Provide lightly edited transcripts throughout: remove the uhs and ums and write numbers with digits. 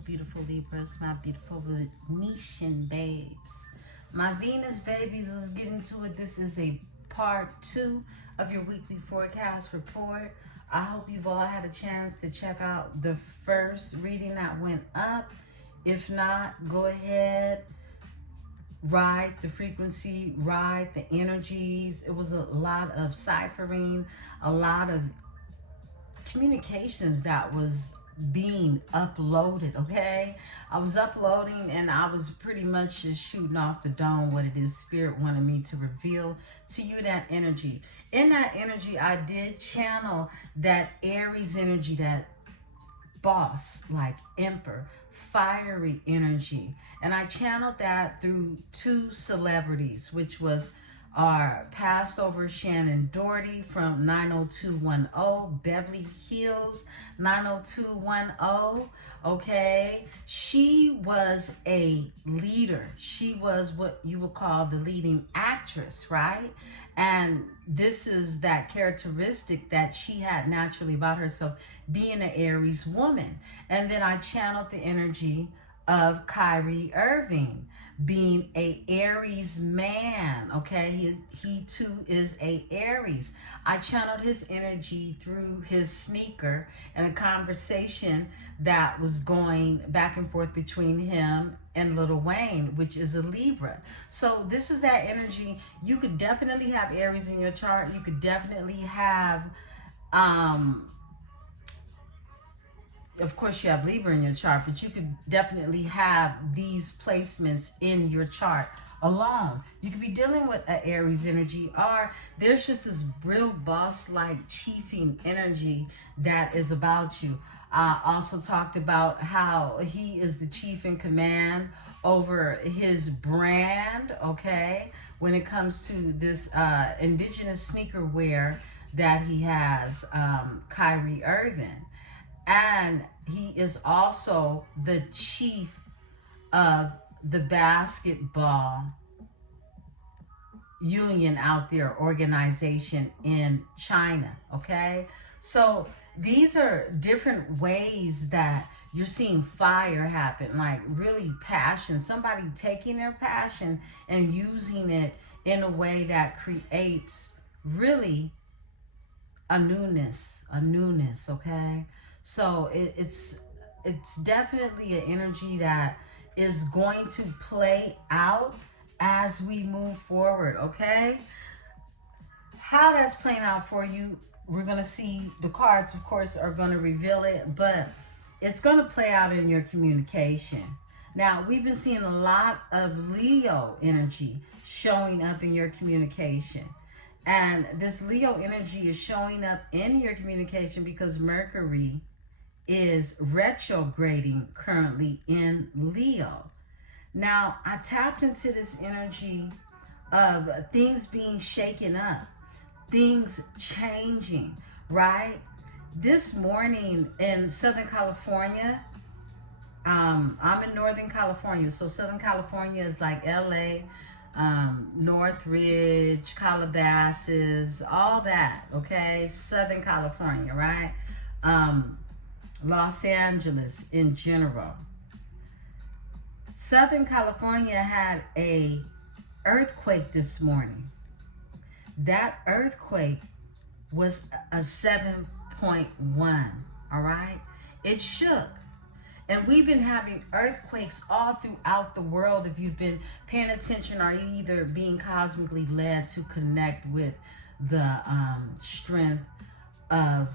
beautiful Libras, my beautiful Venetian babes. My Venus babies, let's get into it. This is a part 2 of your weekly forecast report. I hope you've all had a chance to check out the first reading that went up. If not, go ahead, ride the frequency, ride the energies. It was a lot of ciphering, a lot of communications that was being uploaded. Okay, I was uploading and I was pretty much just shooting off the dome what it is Spirit wanted me to reveal to you. That energy, in that energy, I did channel that Aries energy, that boss, like Emperor, fiery energy, and I channeled that through 2 celebrities, which was our passed over Shannon Doherty from 90210, Beverly Hills 90210. Okay, she was a leader. She was what you would call the leading actress, right? And this is that characteristic that she had naturally about herself, being an Aries woman. And then I channeled the energy of Kyrie Irving, being a Aries man. Okay, he too is a Aries. I channeled his energy through his sneaker and a conversation that was going back and forth between him and Lil Wayne, which is a Libra. So this is that energy. You could definitely have Aries in your chart. You could definitely have of course you have Libra in your chart, but you could definitely have these placements in your chart alone. You could be dealing with an Aries energy, or there's just this real boss-like chiefing energy that is about you. I also talked about how he is the chief in command over his brand, okay, when it comes to this indigenous sneaker wear that he has, Kyrie Irving. And he is also the chief of the basketball union out there, organization in China, okay? So these are different ways that you're seeing fire happen, like really passion, somebody taking their passion and using it in a way that creates really a newness, okay? So it's definitely an energy that is going to play out as we move forward, okay? How that's playing out for you, we're going to see. The cards, of course, are going to reveal it, but it's going to play out in your communication. Now, we've been seeing a lot of Leo energy showing up in your communication. And this Leo energy is showing up in your communication because Mercury is retrograding currently in Leo. Now, I tapped into this energy of things being shaken up, things changing, right? This morning in Southern California, I'm in Northern California, so Southern California is like LA, Northridge, Calabasas, all that, okay? Southern California, right? Los Angeles in general. Southern California had a earthquake this morning. That earthquake was a 7.1, all right? It shook. And we've been having earthquakes all throughout the world. If you've been paying attention, or either being cosmically led to connect with the strength of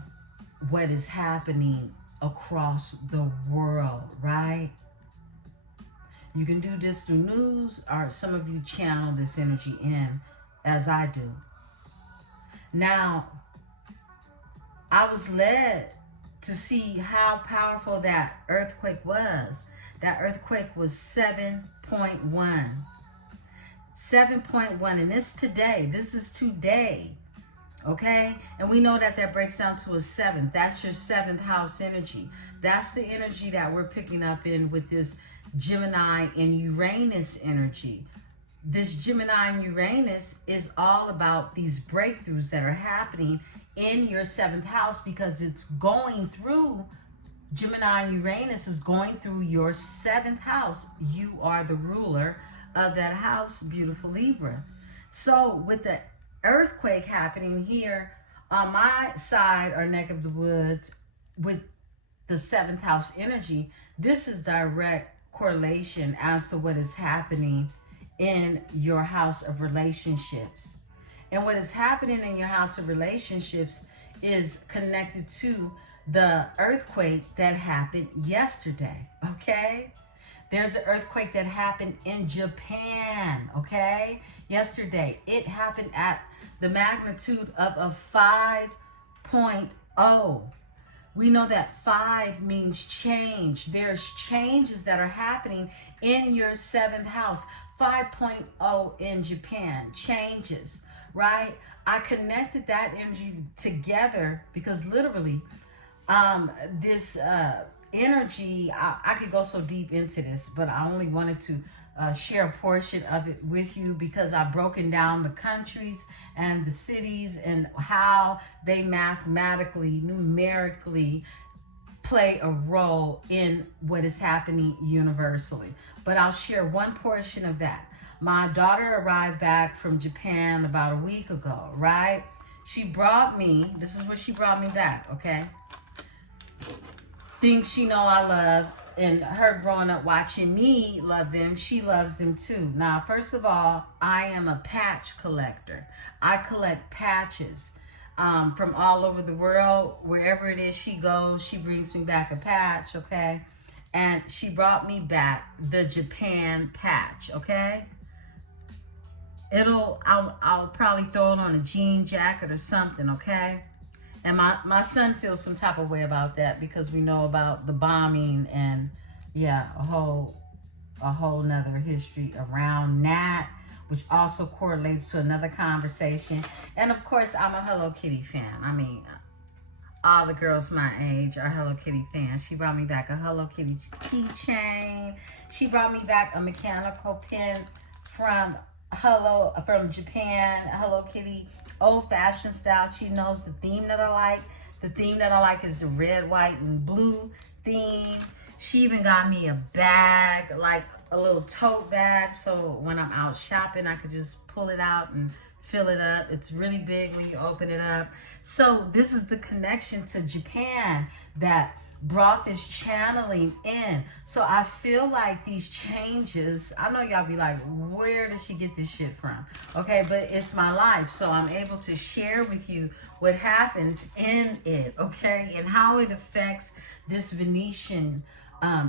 what is happening across the world, right? You can do this through news, or some of you channel this energy in, as I do. Now, I was led to see how powerful that earthquake was. That earthquake was 7.1. 7.1, and it's today. This is today. Okay, and we know that that breaks down to a 7th. That's your 7th house energy. That's the energy that we're picking up in with this Gemini and Uranus energy. This Gemini and Uranus is all about these breakthroughs that are happening in your 7th house, because it's going through Gemini and Uranus is going through your 7th house. You are the ruler of that house, beautiful Libra. So with the earthquake happening here on my side or neck of the woods with the 7th house energy, this is direct correlation as to what is happening in your house of relationships. And what is happening in your house of relationships is connected to the earthquake that happened yesterday, okay? There's an earthquake that happened in Japan, okay? Yesterday. It happened at the magnitude of a 5.0. We know that 5 means change. There's changes that are happening in your 7th house. 5.0 in Japan, changes, right? I connected that energy together because literally this energy, I could go so deep into this, but I only wanted to share a portion of it with you because I've broken down the countries and the cities and how they mathematically, numerically play a role in what is happening universally. But I'll share one portion of that. My daughter arrived back from Japan about a week ago, right? She brought me, this is what she brought me back, okay? Things she know I love, and her growing up watching me love them, she loves them too. Now, first of all, I am a patch collector. I collect patches from all over the world. Wherever it is she goes, she brings me back a patch, okay? And she brought me back the Japan patch, okay? I'll probably throw it on a jean jacket or something, okay? And my son feels some type of way about that because we know about the bombing and yeah, a whole nother history around that, which also correlates to another conversation. And of course, I'm a Hello Kitty fan. I mean, all the girls my age are Hello Kitty fans. She brought me back a Hello Kitty keychain. She brought me back a mechanical pen from Japan, Hello Kitty, old-fashioned style. She knows the theme that I like. The theme that I like is the red, white, and blue theme. She even got me a bag, like a little tote bag, so when I'm out shopping, I could just pull it out and fill it up. It's really big when you open it up. So this is the connection to Japan that brought this channeling in. So I feel like these changes, I know y'all be like, where did she get this shit from? Okay, but it's my life, so I'm able to share with you what happens in it, okay, and how it affects this Venetian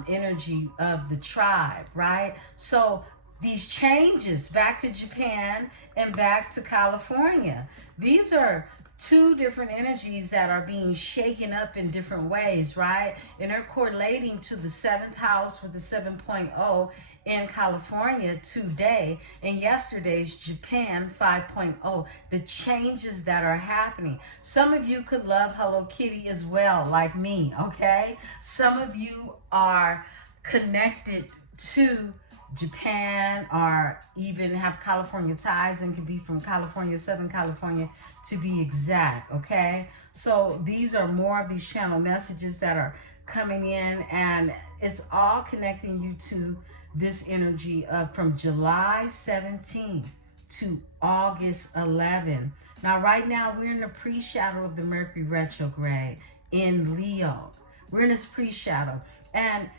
energy of the tribe, right? So these changes back to Japan and back to California, these are two different energies that are being shaken up in different ways, right? And they're correlating to the 7th house with the 7.0 in California today, and yesterday's Japan 5.0, the changes that are happening. Some of you could love Hello Kitty as well, like me, okay? Some of you are connected to Japan or even have California ties and could be from California, Southern California to be exact, okay? So these are more of these channel messages that are coming in, and it's all connecting you to this energy of from July 17 to August 11. Now, right now, we're in the pre-shadow of the Mercury retrograde in Leo. We're in this pre-shadow. And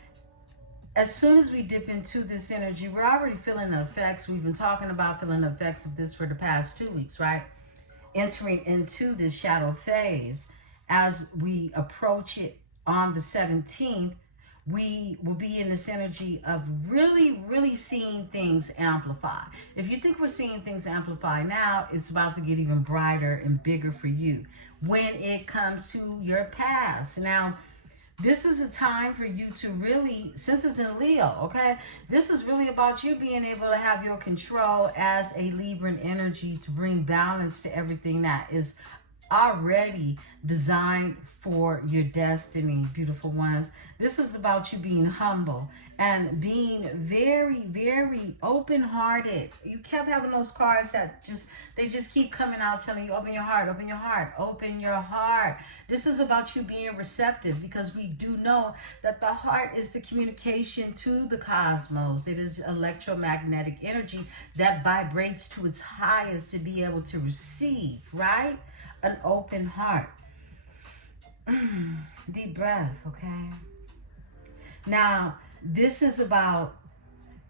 as soon as we dip into this energy, we're already feeling the effects. We've been talking about feeling the effects of this for the past 2 weeks, right? Entering into this shadow phase. As we approach it on the 17th, we will be in this energy of really, really seeing things amplify. If you think we're seeing things amplify now, it's about to get even brighter and bigger for you when it comes to your past. Now, this is a time for you to really, since it's in Leo, okay? This is really about you being able to have your control as a Libran energy to bring balance to everything that is already designed for your destiny, beautiful ones. This is about you being humble and being very, very open-hearted. You kept having those cards that they just keep coming out telling you, open your heart, open your heart, open your heart. This is about you being receptive, because we do know that the heart is the communication to the cosmos. It is electromagnetic energy that vibrates to its highest to be able to receive, right? An open heart. Deep breath, okay? Now, this is about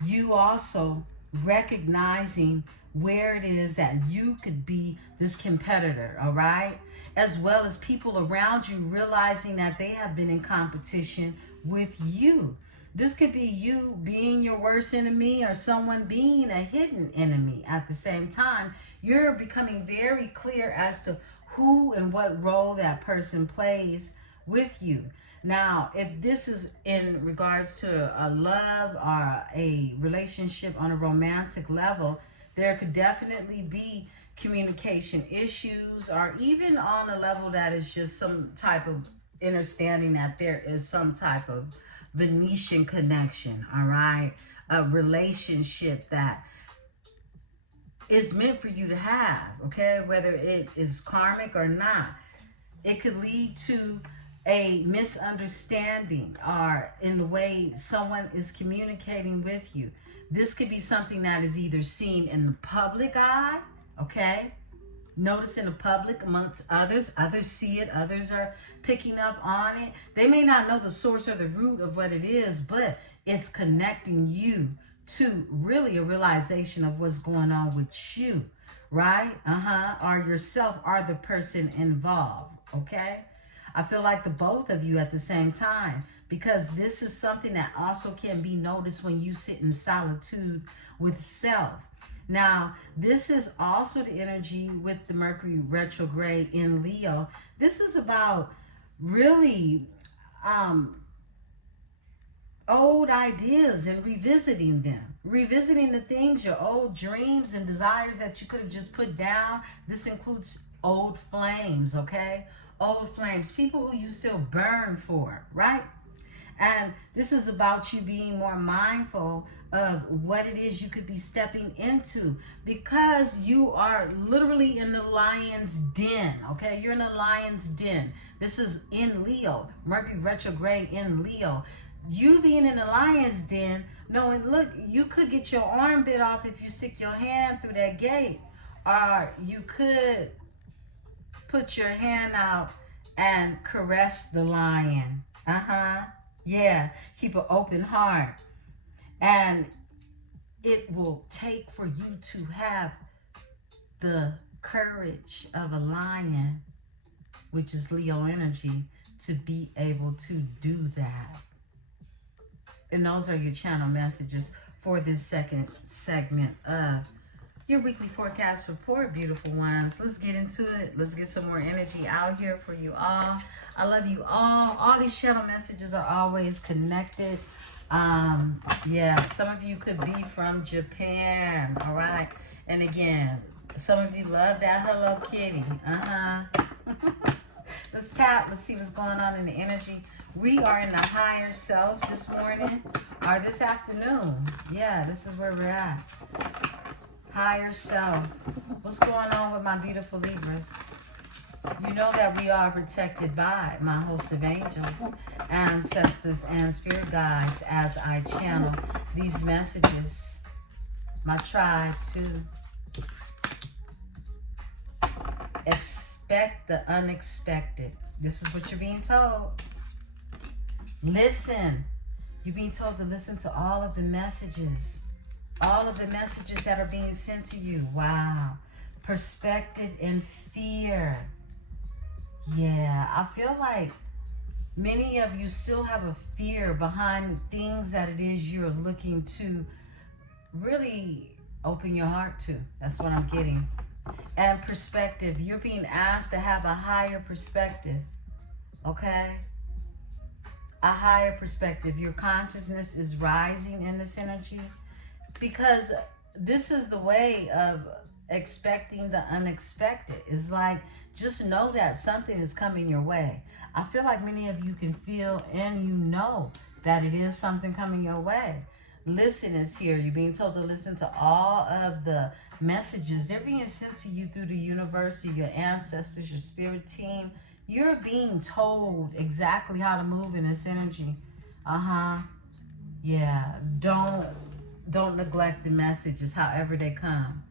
you also recognizing where it is that you could be this competitor, all right? As well as people around you realizing that they have been in competition with you. This could be you being your worst enemy or someone being a hidden enemy at the same time. You're becoming very clear as to who and what role that person plays with you. Now, if this is in regards to a love or a relationship on a romantic level, there could definitely be communication issues, or even on a level that is just some type of understanding that there is some type of Venetian connection, all right? A relationship that is meant for you to have, okay? Whether it is karmic or not. It could lead to a misunderstanding or in the way someone is communicating with you. This could be something that is either seen in the public eye, okay? Notice in the public amongst others. Others see it. Others are picking up on it. They may not know the source or the root of what it is, but it's connecting you to really a realization of what's going on with you, right? Or yourself are the person involved, okay? I feel like the both of you at the same time, because this is something that also can be noticed when you sit in solitude with self. Now, this is also the energy with the Mercury retrograde in Leo. This is about really old ideas and revisiting them. Revisiting the things, your old dreams and desires that you could have just put down. This includes old flames, okay? Old flames, people who you still burn for, right? And this is about you being more mindful of what it is you could be stepping into, because you are literally in the lion's den, okay? You're in the lion's den. This is in Leo, Mercury retrograde in Leo. You being in the lion's den, knowing, look, you could get your arm bit off if you stick your hand through that gate, or you could put your hand out and caress the lion. Yeah, keep an open heart. And it will take for you to have the courage of a lion, which is Leo energy, to be able to do that. And those are your channel messages for this second segment of your weekly forecast report, beautiful ones. Let's get into it. Let's get some more energy out here for you all. I love you all. All these channel messages are always connected. Yeah, some of you could be from Japan, all right? And again, some of you love that Hello Kitty. Let's tap. Let's see what's going on in the energy. We are in the higher self this morning, or this afternoon. Yeah, this is where we're at. Higher self. What's going on with my beautiful Libras? You know that we are protected by my host of angels, ancestors, and spirit guides as I channel these messages. My tribe too. Expect the unexpected. This is what you're being told. Listen. You're being told to listen to all of the messages. All of the messages that are being sent to you. Wow. Perspective and fear. Yeah, I feel like many of you still have a fear behind things that it is you're looking to really open your heart to. That's what I'm getting. And perspective. You're being asked to have a higher perspective. Okay? A higher perspective. Your consciousness is rising in this energy, because this is the way of expecting the unexpected. It's like, just know that something is coming your way. I feel like many of you can feel and you know that it is something coming your way. Listen is here. You're being told to listen to all of the messages. They're being sent to you through the universe, your ancestors, your spirit team. You're being told exactly how to move in this energy. Yeah. Don't neglect the messages, however they come.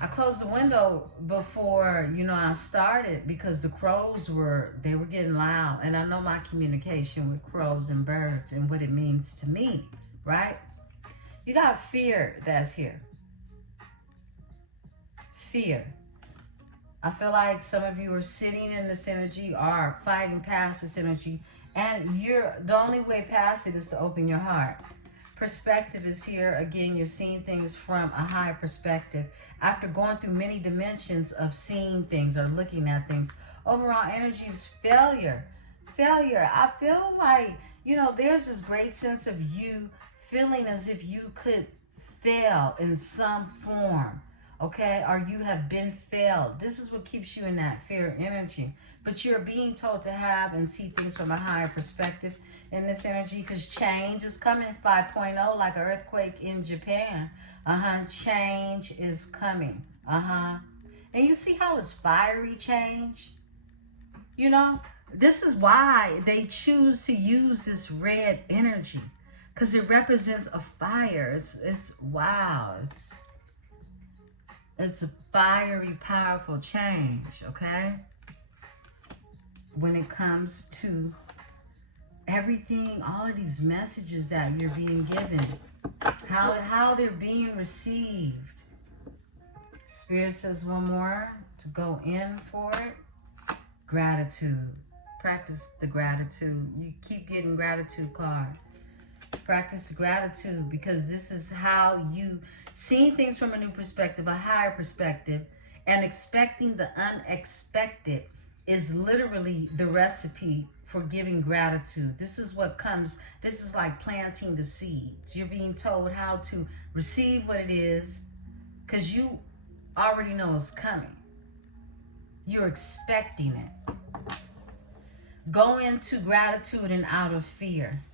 I closed the window before, I started because the crows were getting loud. And I know my communication with crows and birds and what it means to me, right? You got fear that's here. Fear. I feel like some of you are sitting in this energy or fighting past this energy. And the only way past it is to open your heart. Perspective is here. Again, you're seeing things from a higher perspective. After going through many dimensions of seeing things or looking at things, overall energy is failure. Failure. I feel like, there's this great sense of you feeling as if you could fail in some form, okay? Or you have been failed. This is what keeps you in that fear energy. But you're being told to have and see things from a higher perspective in this energy, because change is coming 5.0, like an earthquake in Japan. Change is coming. And you see how it's fiery change? This is why they choose to use this red energy, because it represents a fire. It's wow. It's a fiery, powerful change, okay? When it comes to everything, all of these messages that you're being given, how they're being received. Spirit says one more to go in for it. Gratitude. Practice the gratitude. You keep getting gratitude card. Practice the gratitude, because this is how you see things from a new perspective, a higher perspective, and expecting the unexpected is literally the recipe for giving gratitude. This is what comes. This is like planting the seeds. You're being told how to receive what it is, because you already know it's coming. You're expecting it. Go into gratitude and out of fear.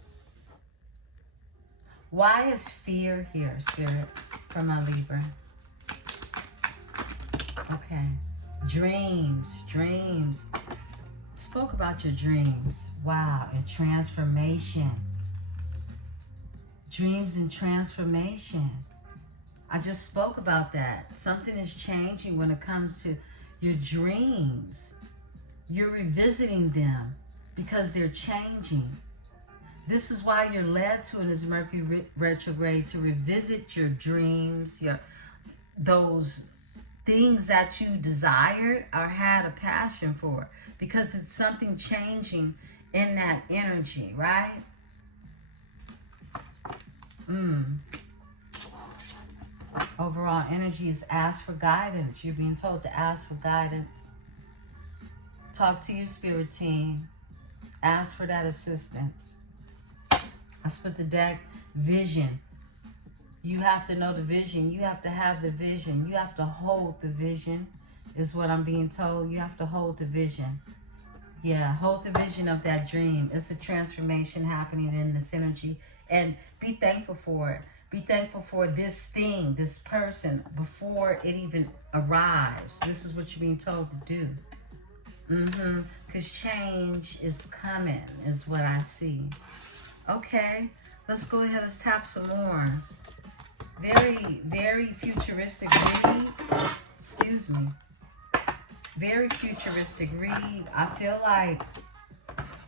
Why is fear here, Spirit, for my Libra? Okay. Dreams. Spoke about your dreams. Wow, and transformation. Dreams and transformation. I just spoke about that. Something is changing when it comes to your dreams. You're revisiting them because they're changing. This is why you're led to, in this Mercury retrograde, to revisit your dreams, those things that you desired or had a passion for, because it's something changing in that energy, right? Overall energy is ask for guidance. You're being told to ask for guidance. Talk to your spirit team. Ask for that assistance. I split the deck. Vision. You have to know the vision. You have to have the vision. You have to hold the vision, is what I'm being told. You have to hold the vision. Yeah, hold the vision of that dream. It's a transformation happening in this energy. And be thankful for it. Be thankful for this thing, this person, before it even arrives. This is what you're being told to do. Because change is coming, is what I see. Okay, let's go ahead. Let's tap some more. Very, very futuristic read. Excuse me. Very futuristic read. I feel like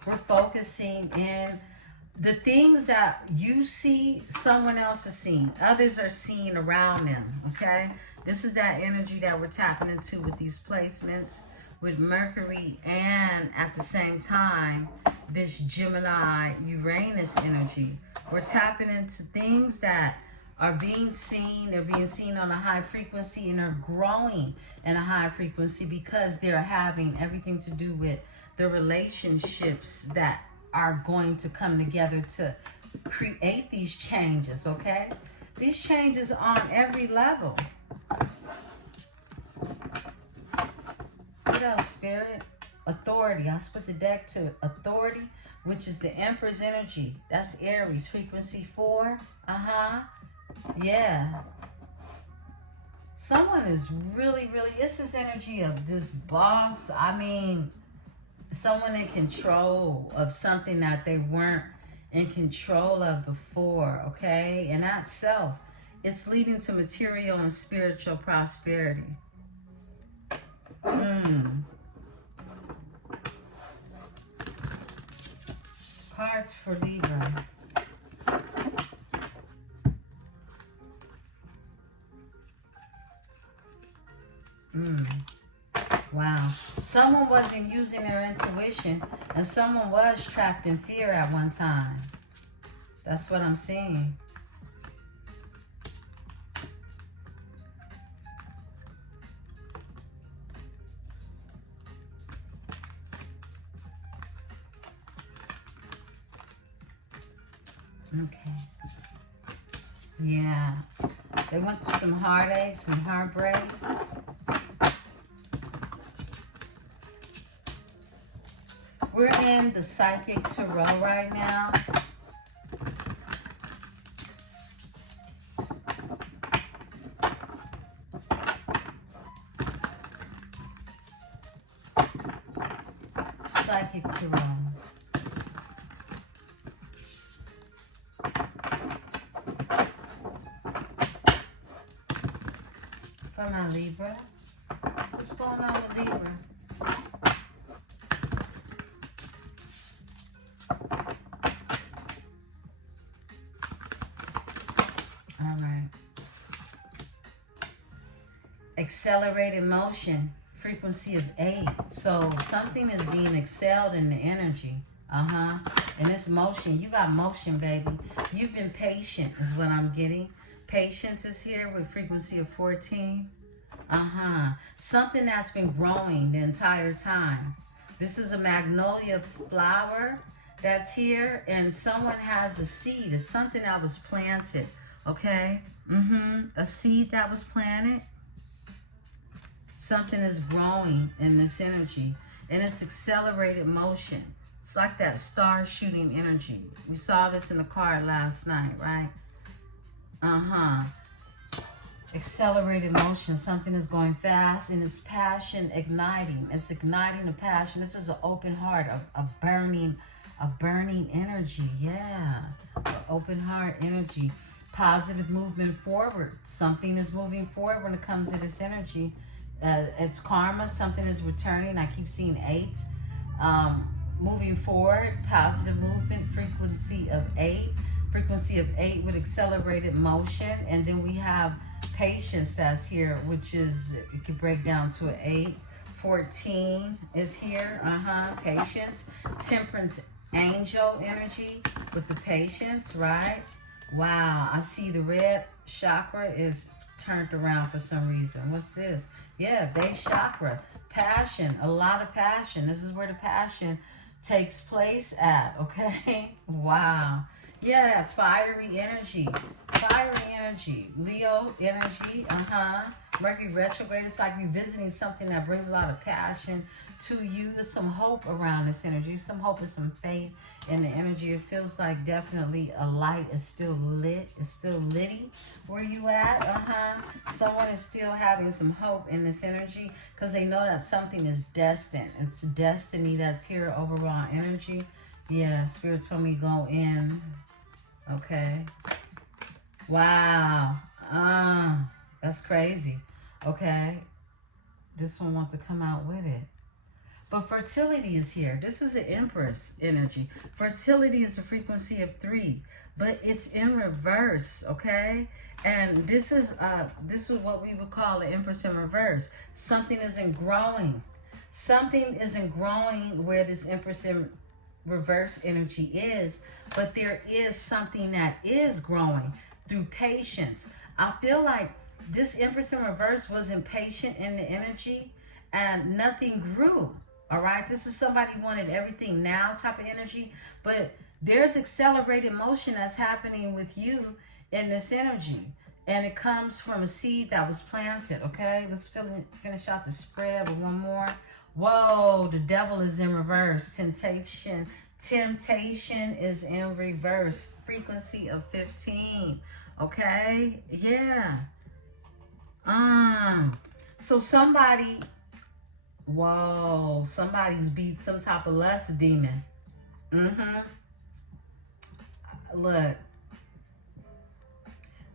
we're focusing in the things that you see, someone else is seeing. Others are seeing around them, okay? This is that energy that we're tapping into with these placements, with Mercury, and at the same time, this Gemini, Uranus energy. We're tapping into things that are being seen. They're being seen on a high frequency, and they're growing in a high frequency because they're having everything to do with the relationships that are going to come together to create these changes, okay? These changes on every level. What else, Spirit? Authority. I split the deck to authority, which is the Emperor's energy. That's Aries, frequency 4. Yeah. Someone is really, it's this energy of this boss. I mean, someone in control of something that they weren't in control of before, okay? And that self, it's leading to material and spiritual prosperity. Cards for Libra. Wow. Someone wasn't using their intuition, and someone was trapped in fear at one time. That's what I'm seeing. Okay. Yeah. They went through some heartache, some heartbreak. We're in the Psychic Tarot right now. Psychic Tarot. For my Libra. What's going on with Libra? All right. Accelerated motion, frequency of 8. So something is being excelled in the energy. And this motion, you got motion, baby. You've been patient is what I'm getting. Patience is here with frequency of 14. Something that's been growing the entire time. This is a magnolia flower that's here, and someone has the seed. It's something that was planted, okay? A seed that was planted. Something is growing in this energy, and it's accelerated motion. It's like that star shooting energy. We saw this in the card last night, right? Accelerated motion. Something is going fast, and it's passion igniting. It's igniting the passion. This is an open heart, a burning energy. Yeah, an open heart energy. Positive movement forward. Something is moving forward when it comes to this energy. It's karma. Something is returning. I keep seeing 8. Moving forward, positive movement, frequency of 8. Frequency of 8 with accelerated motion. And then we have patience that's here, which is, you can break down to an 8. 14 is here. Patience. Temperance angel energy with the patience, right? Wow, I see the red chakra is turned around for some reason. What's this? Yeah, base chakra. Passion, a lot of passion. This is where the passion takes place at, okay? Wow. Yeah, fiery energy. Fiery energy. Leo energy. Mercury retrograde. It's like revisiting something that brings a lot of passion to you. There's some hope around this energy. Some hope and some faith in the energy. It feels like definitely a light is still lit. It's still litty where you at. Someone is still having some hope in this energy because they know that something is destined. It's destiny that's here, overall energy. Yeah, Spirit told me go in. Okay. Wow. That's crazy. Okay. This one wants to come out with it. But fertility is here. This is an Empress energy. Fertility is the frequency of 3, but it's in reverse, okay? And this is what we would call an Empress in reverse. Something isn't growing. Something isn't growing where this Empress in reverse energy is, but there is something that is growing through patience. I feel like this Empress in reverse wasn't patient in the energy and nothing grew. All right, this is somebody wanted everything now type of energy, but there's accelerated motion that's happening with you in this energy. And it comes from a seed that was planted, okay? Let's finish out the spread with one more. Whoa, the devil is in reverse. Temptation is in reverse. Frequency of 15, okay? Yeah. So somebody, whoa, somebody's beat some type of lust demon. Look.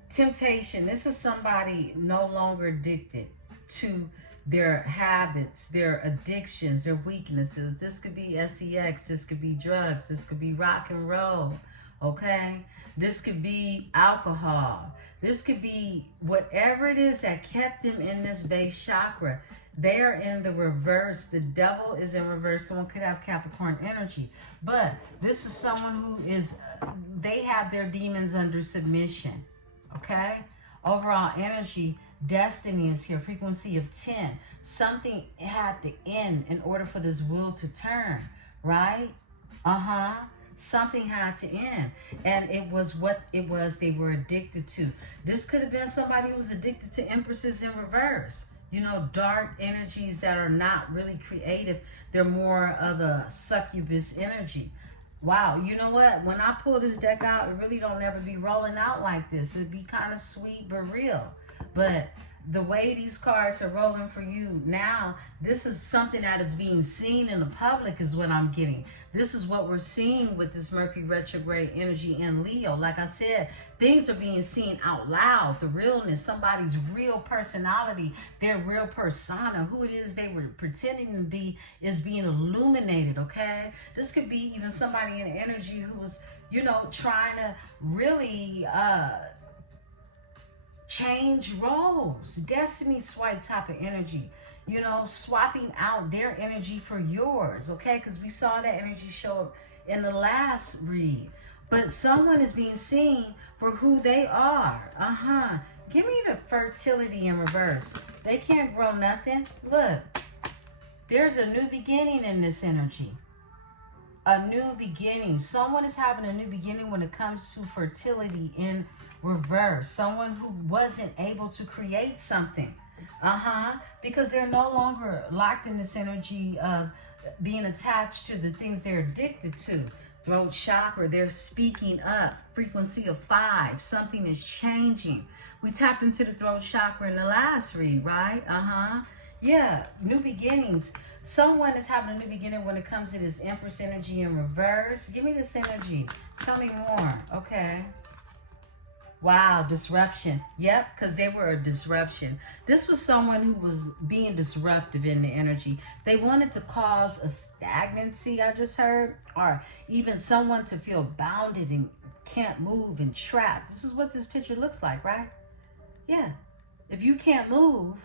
Temptation. This is somebody no longer addicted to their habits, their addictions, their weaknesses. This could be sex. This could be drugs. This could be rock and roll. Okay? This could be alcohol. This could be whatever it is that kept them in this base chakra. They are in the reverse. The devil is in reverse. Someone could have Capricorn energy. But this is someone who is, they have their demons under submission. Okay? Overall energy, destiny is here. Frequency of 10. Something had to end in order for this wheel to turn. Right? Something had to end. And it was what it was they were addicted to. This could have been somebody who was addicted to empresses in reverse. You know, dark energies that are not really creative. They're more of a succubus energy. Wow, you know what? When I pull this deck out, it really don't ever be rolling out like this. It'd be kind of sweet but real. But the way these cards are rolling for you now, this is something that is being seen in the public is what I'm getting. This is what we're seeing with this Mercury retrograde energy in Leo. Like I said, things are being seen out loud. The realness, somebody's real personality, their real persona, who it is they were pretending to be is being illuminated, okay? This could be even somebody in energy who was, you know, trying to really change roles. Destiny swipe type of energy. You know, swapping out their energy for yours, okay? Because we saw that energy show up in the last read. But someone is being seen for who they are. Give me the fertility in reverse. They can't grow nothing. Look, there's a new beginning in this energy. A new beginning. Someone is having a new beginning when it comes to fertility in reverse. Someone who wasn't able to create something. Because they're no longer locked in this energy of being attached to the things they're addicted to. Throat chakra, they're speaking up. Frequency of 5. Something is changing. We tapped into the throat chakra in the last read, right? Yeah, new beginnings. Someone is having a new beginning when it comes to this Empress energy in reverse. Give me this energy. Tell me more. Okay. Wow, disruption. Yep, because they were a disruption. This was someone who was being disruptive in the energy. They wanted to cause a stagnancy, I just heard, or even someone to feel bounded and can't move and trapped. This is what this picture looks like, right? Yeah. If you can't move,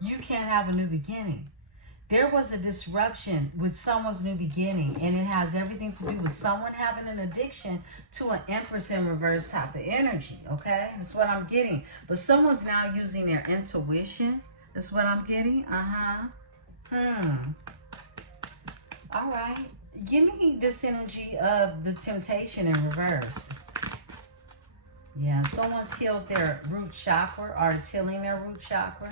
you can't have a new beginning. There was a disruption with someone's new beginning, and it has everything to do with someone having an addiction to an Empress in reverse type of energy, okay? That's what I'm getting. But someone's now using their intuition. That's what I'm getting. All right. Give me this energy of the temptation in reverse. Yeah, someone's healed their root chakra, or is healing their root chakra.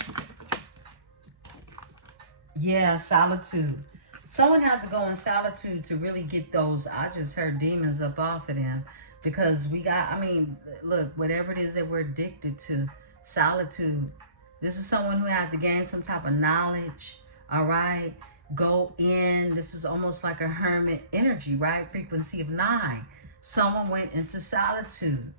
Yeah, solitude. Someone had to go in solitude to really get those, I just heard, demons up off of them. Because we got, I mean, look, whatever it is that we're addicted to, solitude. This is someone who had to gain some type of knowledge, all right? Go in. This is almost like a hermit energy, right? Frequency of 9. Someone went into solitude.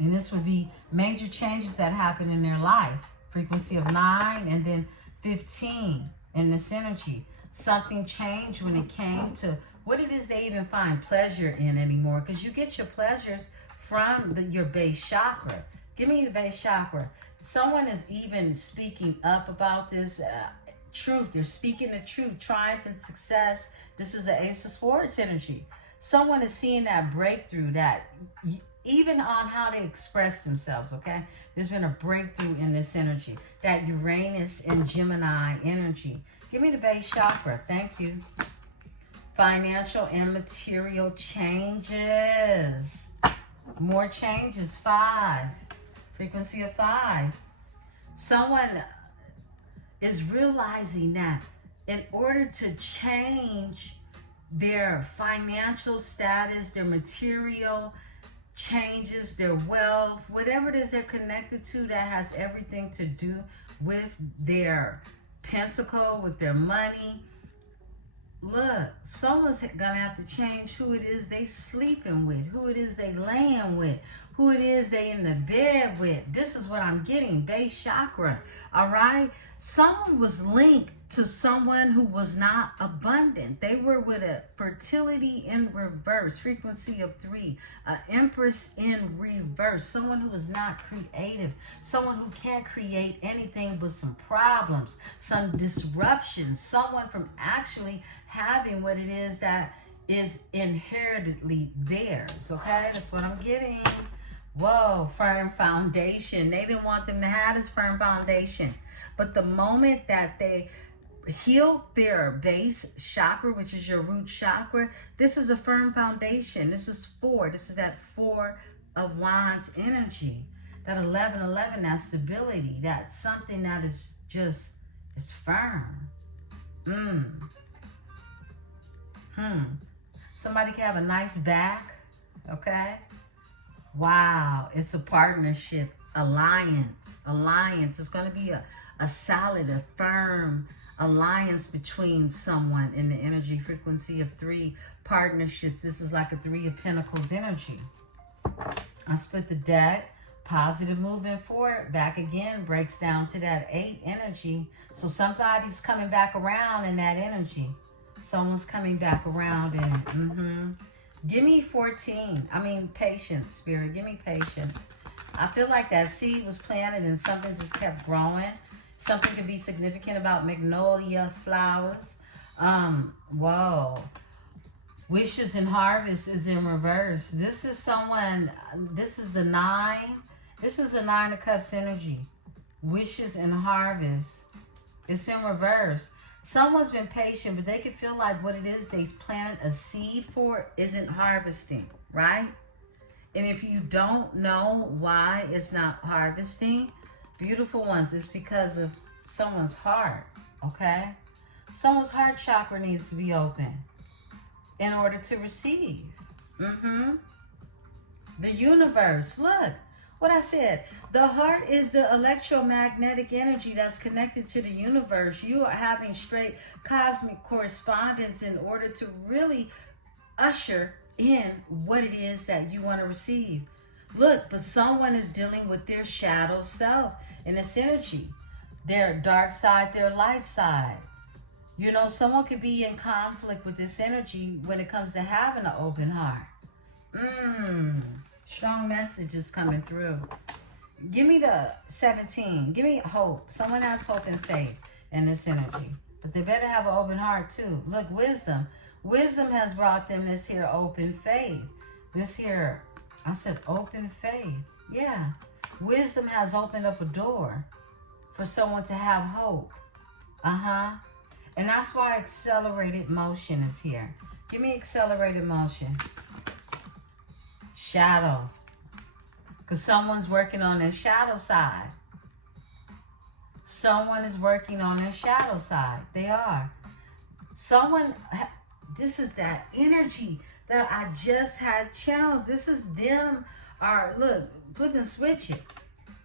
And this would be major changes that happen in their life. Frequency of 9 and then 15 in this energy. Something changed when it came to what it is they even find pleasure in anymore. Because you get your pleasures from your base chakra. Give me the base chakra. Someone is even speaking up about this truth. They're speaking the truth. Triumph and success. This is the Ace of Swords energy. Someone is seeing that breakthrough, that even on how they express themselves, okay? There's been a breakthrough in this energy. That Uranus and Gemini energy. Give me the base chakra. Thank you. Financial and material changes. More changes. 5. Frequency of 5. Someone is realizing that in order to change their financial status, their material changes, their wealth, whatever it is they're connected to that has everything to do with their pentacle, with their money. Look, someone's gonna have to change who it is they sleeping with, who it is they laying with, who it is they in the bed with. This is what I'm getting, base chakra. All right, someone was linked to someone who was not abundant. They were with a fertility in reverse, frequency of 3, an empress in reverse, someone who is not creative, someone who can't create anything but some problems, some disruptions, someone from actually having what it is that is inheritedly theirs. Okay, that's what I'm getting. Whoa, firm foundation. They didn't want them to have this firm foundation, but the moment that they heal their base chakra, which is your root chakra, this is a firm foundation. This is 4. This is that 4 of Wands energy. That 1111, that stability, that's something that is just, is firm. Somebody can have a nice back, okay? Wow, it's a partnership, alliance. It's going to be a solid, a firm alliance between someone in the energy frequency of 3. Partnerships. This is like a 3 of Pentacles energy. I split the deck. Positive movement forward, back again, breaks down to that 8 energy. So somebody's coming back around in that energy. Someone's coming back around in Give me 14. I mean, patience, Spirit. Give me patience. I feel like that seed was planted and something just kept growing. Something could be significant about magnolia flowers. Whoa. Wishes and harvest is in reverse. This is someone, this is the 9. This is a 9 of Cups energy. Wishes and harvest. It's in reverse. Someone's been patient, but they can feel like what it is they planted a seed for isn't harvesting, right? And if you don't know why it's not harvesting, beautiful ones, it's because of someone's heart, okay? Someone's heart chakra needs to be open in order to receive. The universe, look what I said. The heart is the electromagnetic energy that's connected to the universe. You are having straight cosmic correspondence in order to really usher in what it is that you want to receive. Look, but someone is dealing with their shadow self in this energy. Their dark side, their light side. You know, someone could be in conflict with this energy when it comes to having an open heart. Strong messages coming through. Give me the 17. Give me hope. Someone has hope and faith in this energy. But they better have an open heart too. Look, wisdom. Wisdom has brought them this here open faith. This here, I said open faith. Yeah. Wisdom has opened up a door for someone to have hope. And that's why accelerated motion is here. Give me accelerated motion. Shadow. Because someone's working on their shadow side. Someone is working on their shadow side. They are. Someone, this is that energy that I just had channeled. This is them, look, flip and switch it.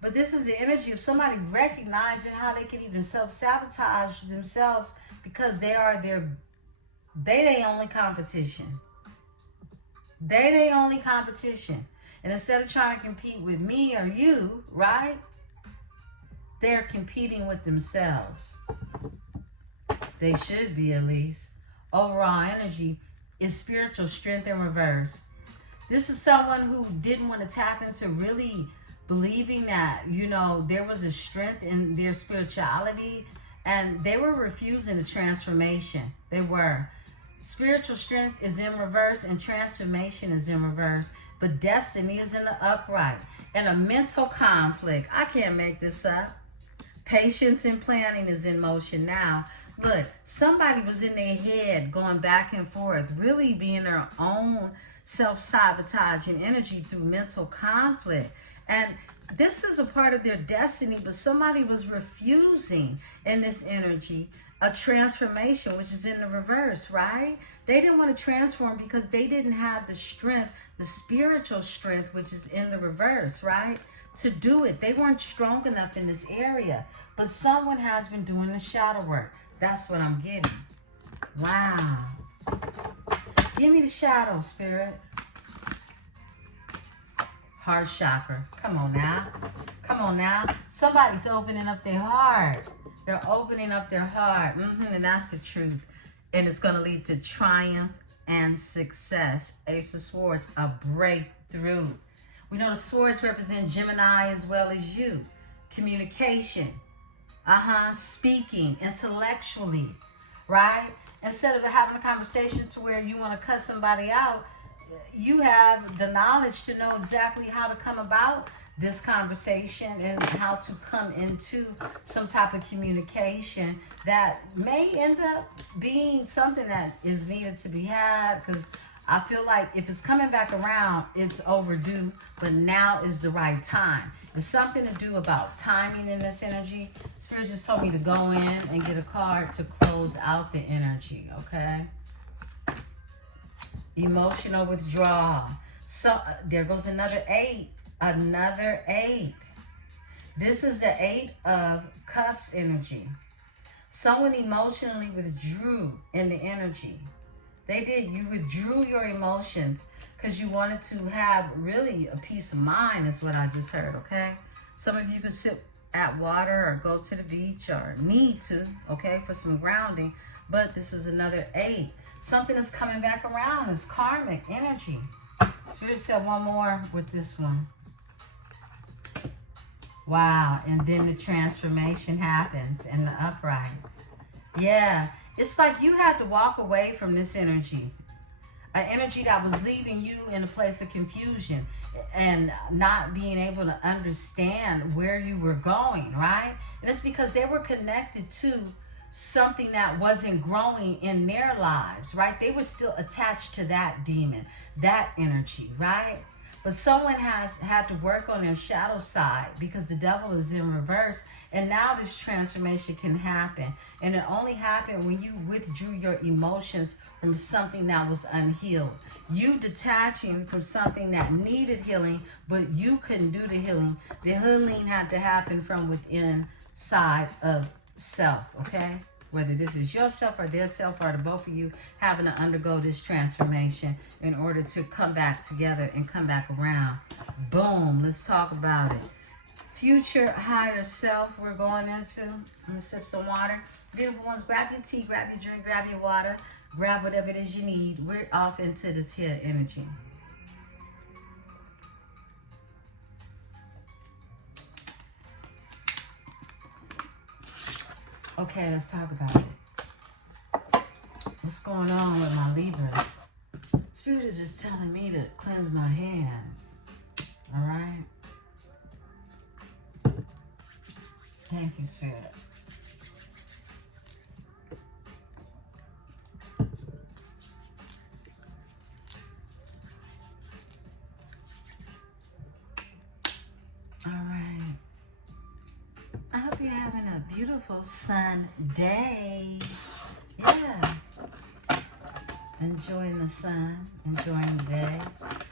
But this is the energy of somebody recognizing how they can even self-sabotage themselves because they are their only competition. They the only competition. And instead of trying to compete with me or you, right? They're competing with themselves. They should be, at least. Overall energy is spiritual strength in reverse. This is someone who didn't want to tap into really believing that, you know, there was a strength in their spirituality, and they were refusing the transformation. They were. Spiritual strength is in reverse and transformation is in reverse, but destiny is in the upright. And a mental conflict, I can't make this up. Patience and planning is in motion now. Look, somebody was in their head going back and forth, really being their own self-sabotaging energy through mental conflict. And this is a part of their destiny, but somebody was refusing in this energy a transformation, which is in the reverse, right? They didn't want to transform because they didn't have the strength, the spiritual strength, which is in the reverse, right? To do it. They weren't strong enough in this area, but someone has been doing the shadow work. That's what I'm getting. Wow. Give me the shadow, Spirit. Heart chakra. Come on now. Come on now. Somebody's opening up their heart. They're opening up their heart. And that's the truth. And it's going to lead to triumph and success. Ace of Swords, a breakthrough. We know the swords represent Gemini as well as you. Communication. Speaking intellectually. Right? Instead of having a conversation to where you want to cut somebody out, you have the knowledge to know exactly how to come about this conversation and how to come into some type of communication that may end up being something that is needed to be had, because I feel like if it's coming back around, it's overdue, but now is the right time. It's something to do about timing in this energy. Spirit just told me to go in and get a card to close out the energy, okay? Emotional withdrawal. So there goes another 8. Another 8. This is the 8 of Cups energy. Someone emotionally withdrew in the energy. They did. You withdrew your emotions because you wanted to have really a peace of mind, is what I just heard, okay? Some of you can sit at water or go to the beach or need to, okay, for some grounding. But this is another 8. Something is coming back around. It's karmic energy. Spirit said one more with this one. Wow. And then the transformation happens in the upright. Yeah. It's like you had to walk away from this energy. An energy that was leaving you in a place of confusion and not being able to understand where you were going, right? And it's because they were connected to something that wasn't growing in their lives, right? They were still attached to that demon, that energy, right? But someone has had to work on their shadow side because the devil is in reverse, and now this transformation can happen. And it only happened when you withdrew your emotions from something that was unhealed. You detaching from something that needed healing, but you couldn't do the healing. The healing had to happen from within side of self, okay? Whether this is yourself or their self or the both of you having to undergo this transformation in order to come back together and come back around. Boom, let's talk about it. Future higher self we're going into. I'm gonna sip some water. Beautiful ones, grab your tea, grab your drink, grab your water, grab whatever it is you need. We're off into this here energy. Okay, let's talk about it. What's going on with my Libras? Spirit is just telling me to cleanse my hands. All right? Thank you, Spirit. All right. I hope you're having a beautiful Sunday. Yeah. Enjoying the sun, enjoying the day,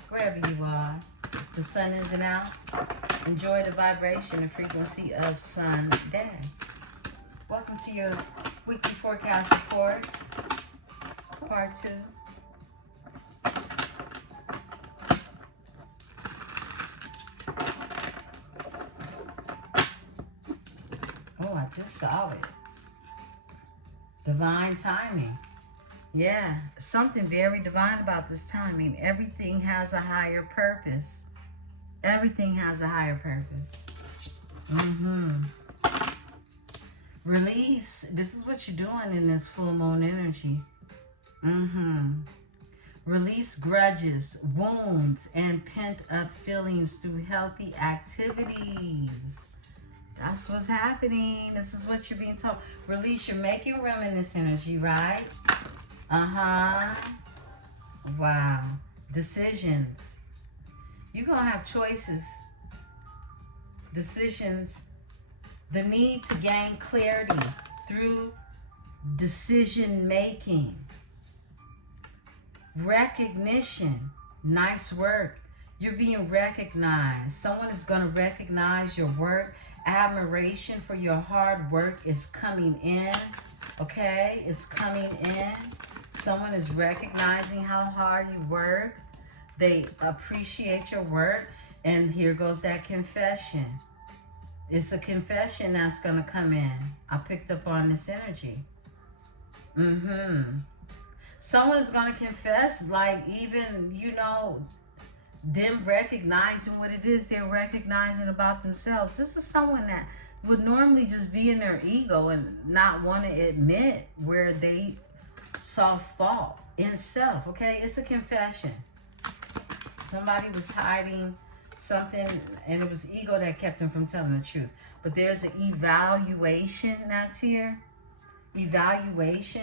wherever you are. The sun isn't out. Enjoy the vibration and frequency of Sunday. Welcome to your weekly forecast report, part 2. Oh, I just saw it. Divine timing. Yeah, something very divine about this timing. Everything has a higher purpose. Everything has a higher purpose. Release. This is what you're doing in this full moon energy. Release grudges, wounds, and pent up feelings through healthy activities. That's what's happening. This is what you're being told. Release. You're making room in this energy, right? Wow. Decisions. You're going to have choices. Decisions. The need to gain clarity through decision making. Recognition. Nice work. You're being recognized. Someone is going to recognize your work. Admiration for your hard work is coming in. Okay? It's coming in. Someone is recognizing how hard you work. They appreciate your work. And here goes that confession. It's a confession that's going to come in. I picked up on this energy. Someone is going to confess, like even, you know, them recognizing what it is they're recognizing about themselves. This is someone that would normally just be in their ego and not want to admit where they saw fault in self. Okay, it's a confession. Somebody was hiding something and it was ego that kept them from telling the truth. But there's an evaluation that's here. Evaluation.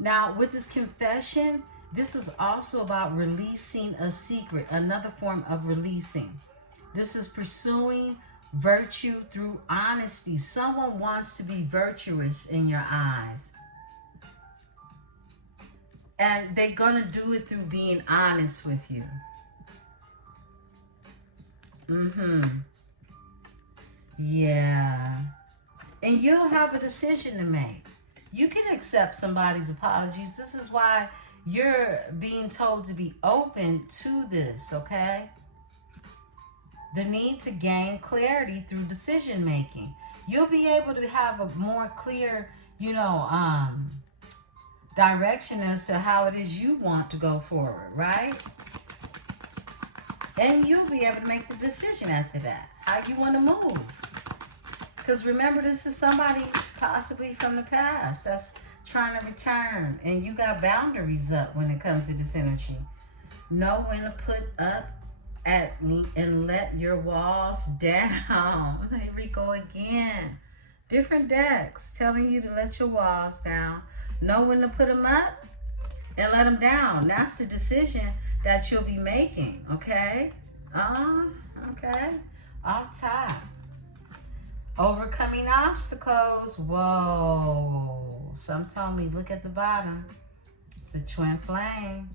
Now with this confession, this is also about releasing a secret, another form of releasing. This is pursuing virtue through honesty. Someone wants to be virtuous in your eyes. And they're going to do it through being honest with you. Yeah. And you'll have a decision to make. You can accept somebody's apologies. This is why you're being told to be open to this, okay? The need to gain clarity through decision making. You'll be able to have a more clear, you know, direction as to how it is you want to go forward, right? And you'll be able to make the decision after that, how you want to move. Because remember, this is somebody possibly from the past that's trying to return. And you got boundaries up when it comes to this energy. Know when to put up and let your walls down. Here we go again. Different decks telling you to let your walls down. Know when to put them up and let them down. That's the decision that you'll be making, okay? Okay. Off top. Overcoming obstacles. Whoa. Some told me, look at the bottom. It's a twin flame.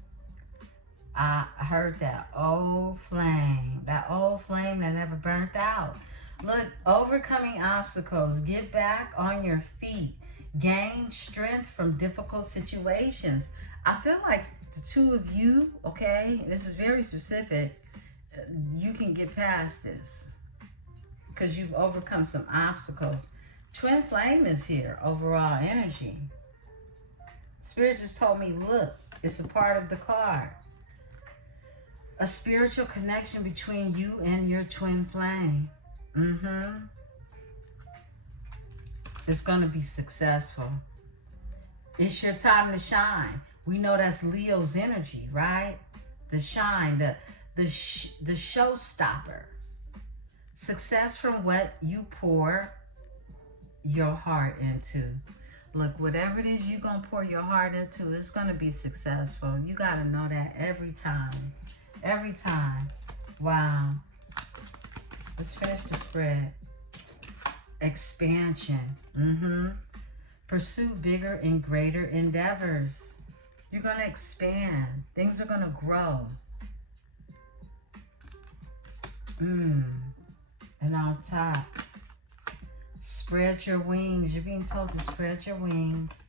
I heard that old flame. That old flame that never burnt out. Look, overcoming obstacles. Get back on your feet. Gain strength from difficult situations. I feel like the two of you, okay, this is very specific, you can get past this because you've overcome some obstacles. Twin flame is here, overall energy. Spirit just told me, look, it's a part of the card. A spiritual connection between you and your twin flame. It's going to be successful. It's your time to shine. We know that's Leo's energy, right? The shine, the showstopper. Success from what you pour your heart into. Look, whatever it is you're going to pour your heart into, it's going to be successful. You got to know that every time. Every time. Wow. Let's finish the spread. Expansion. Pursue bigger and greater endeavors. You're going to expand. Things are going to grow. And on top, spread your wings. You're being told to spread your wings.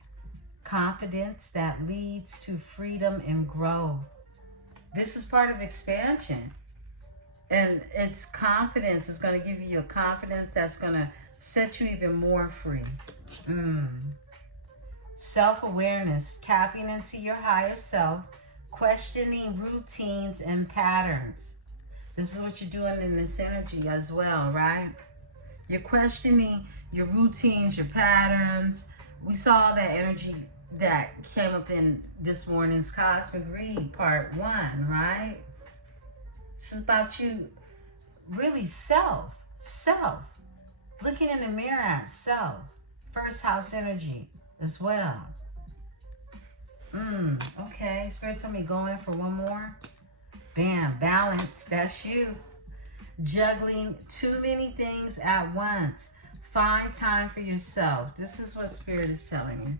Confidence that leads to freedom and growth. This is part of expansion. And it's confidence. It's going to give you a confidence that's going to set you even more free. Self-awareness, tapping into your higher self, questioning routines and patterns. This is what you're doing in this energy as well, right? You're questioning your routines, your patterns. We saw that energy that came up in this morning's Cosmic Read, part 1, right? This is about you, really self. Looking in the mirror at self. First house energy as well. Okay. Spirit told me go in for one more. Bam. Balance. That's you. Juggling too many things at once. Find time for yourself. This is what Spirit is telling you.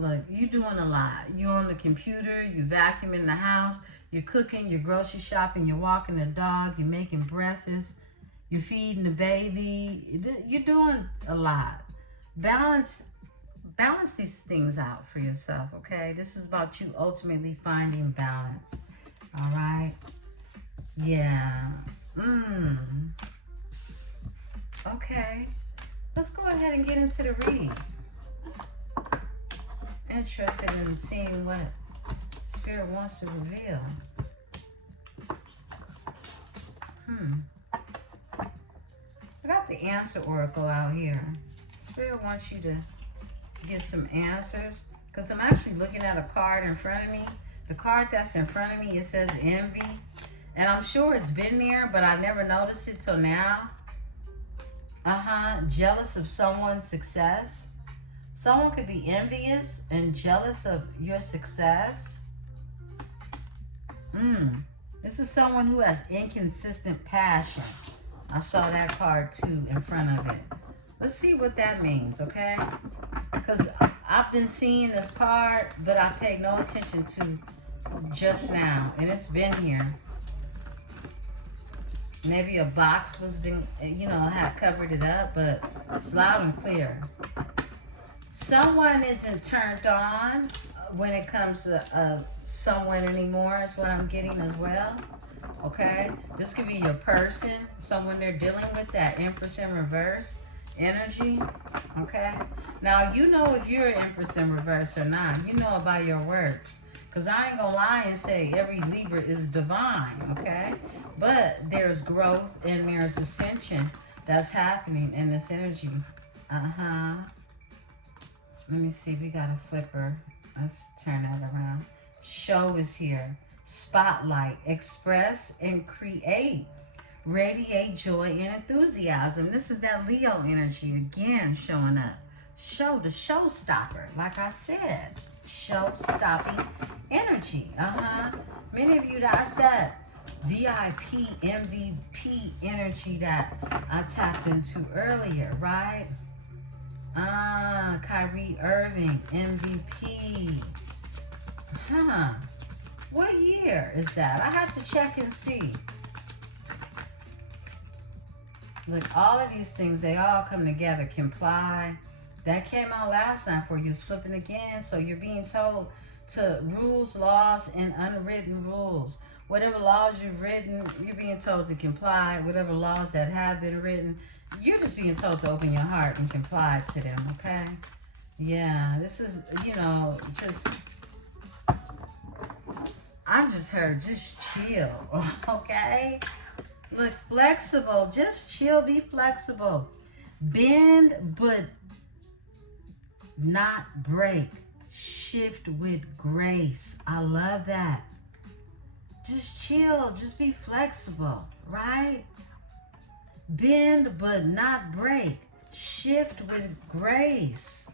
Look, you're doing a lot. You're on the computer. You're vacuuming the house. You're cooking. You're grocery shopping. You're walking the dog. You're making breakfast. You're feeding the baby. You're doing a lot. Balance these things out for yourself, okay? This is about you ultimately finding balance. All right? Yeah. Okay. Let's go ahead and get into the read. Interested in seeing what Spirit wants to reveal. I got the answer oracle out here. Spirit wants you to get some answers, because I'm actually looking at a card in front of me. The card that's in front of me, it says envy. And I'm sure it's been there, but I never noticed it till now. Jealous of someone's success. Someone could be envious and jealous of your success. This is someone who has inconsistent passion. I saw that card too in front of it. Let's see what that means, okay? Because I've been seeing this card, but I paid no attention to just now. And it's been here. Maybe a box was being, had covered it up, but it's loud and clear. Someone isn't turned on when it comes to someone anymore is what I'm getting as well. Okay? This could be your person, someone they're dealing with, that Empress in reverse energy. Okay? Now, you know if you're an Empress in reverse or not. You know about your works. Because I ain't going to lie and say every Libra is divine. Okay? But there's growth and there's ascension that's happening in this energy. Let me see. We got a flipper. Let's turn that around. Show is here. Spotlight. Express and create. Radiate joy and enthusiasm. This is that Leo energy again showing up. Show, the showstopper. Like I said, show-stopping energy. Many of you, that's that VIP, MVP energy that I tapped into earlier, right? Kyrie Irving, MVP. What year is that? I have to check and see. Look, all of these things, they all come together. Comply. That came out last night for you. It's flipping again. So you're being told to rules, laws, and unwritten rules. Whatever laws you've written, you're being told to comply. Whatever laws that have been written, you're just being told to open your heart and comply to them, okay? Yeah, this is, just, I just heard, just chill, okay? Look, flexible, just chill, be flexible. Bend, but not break. Shift with grace. I love that. Just chill, just be flexible, right? Bend, but not break. Shift with grace.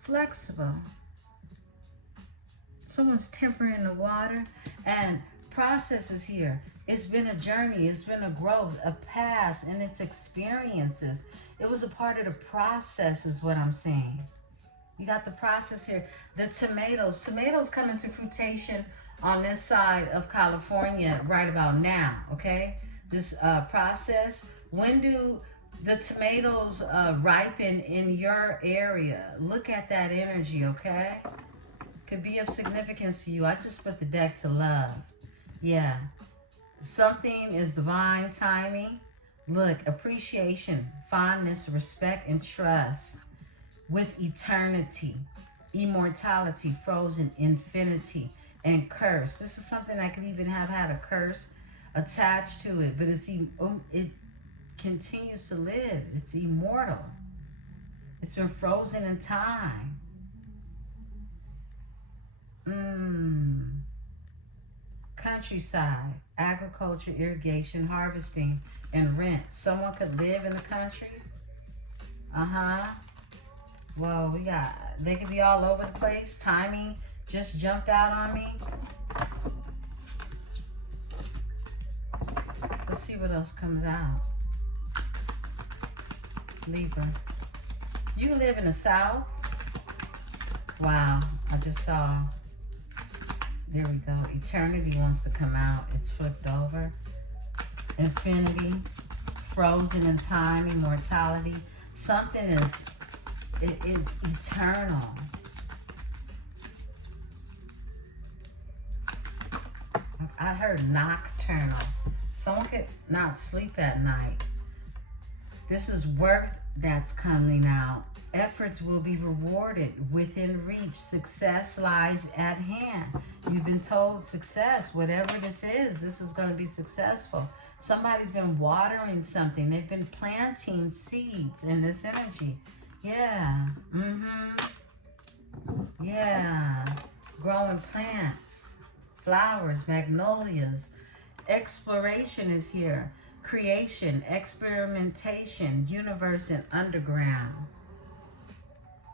Flexible. Someone's tempering the water, and processes here. It's been a journey. It's been a growth, a past, and its experiences. It was a part of the process is what I'm saying. You got the process here. The tomatoes. Tomatoes come into fruition on this side of California right about now, okay? This process. When do the tomatoes ripen in your area? Look at that energy, okay? Could be of significance to you. I just put the deck to love. Yeah. Something is divine timing. Look, appreciation, fondness, respect, and trust with eternity, immortality, frozen, infinity, and curse. This is something that could even have had a curse attached to it, but it continues to live. It's immortal. It's been frozen in time. Countryside, agriculture, irrigation, harvesting, and rent. Someone could live in the country. Well, they could be all over the place. Timing just jumped out on me. Let's see what else comes out. Libra. You can live in the South. Wow, I just saw. There we go. Eternity wants to come out. It's flipped over. Infinity. Frozen in time. Immortality. Something is, it's eternal. I heard nocturnal. Someone could not sleep at night. This is work that's coming out. Efforts will be rewarded within reach. Success lies at hand. You've been told success, whatever this is going to be successful. Somebody's been watering something. They've been planting seeds in this energy. Yeah. Yeah. Growing plants, flowers, magnolias. Exploration is here. Creation, experimentation, universe, and underground.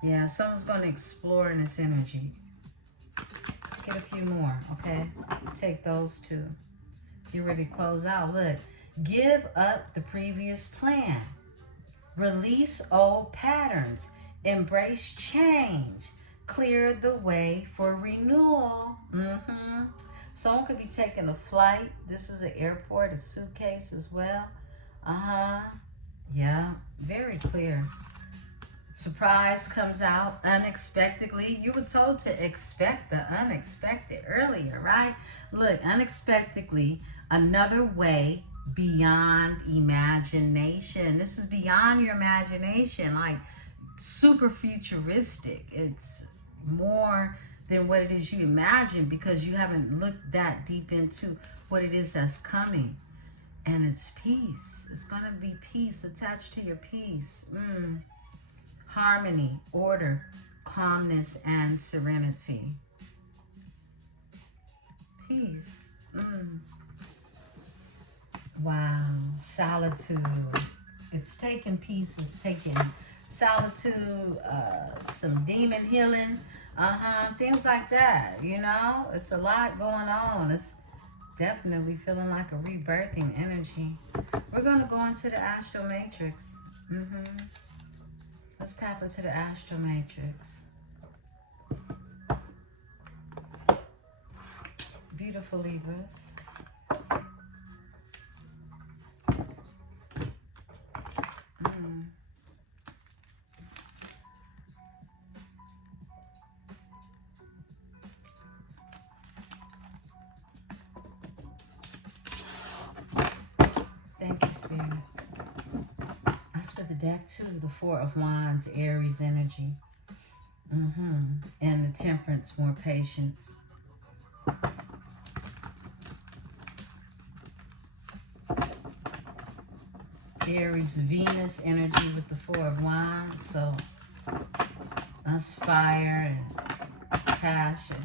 Yeah, someone's going to explore in this energy. Let's get a few more, okay? Take those two. Get ready to close out. Look, give up the previous plan. Release old patterns. Embrace change. Clear the way for renewal. Someone could be taking a flight. This is an airport, a suitcase as well. Yeah, very clear. Surprise comes out unexpectedly. You were told to expect the unexpected earlier, right? Look, unexpectedly, another way beyond imagination. This is beyond your imagination, like super futuristic. It's more than what it is you imagine because you haven't looked that deep into what it is that's coming. And it's peace. It's going to be peace attached to your peace. Harmony, order, calmness, and serenity. Peace. Wow. Solitude. It's taking peace. It's taking solitude, some demon healing. Things like that, you know? It's a lot going on. It's definitely feeling like a rebirthing energy. We're going to go into the astral matrix. Let's tap into the astral matrix. Beautiful Libras. Thank you, Spirit. I split the deck too. The Four of Wands, Aries energy. And the Temperance, more patience. Aries, Venus energy with the Four of Wands. So that's fire and passion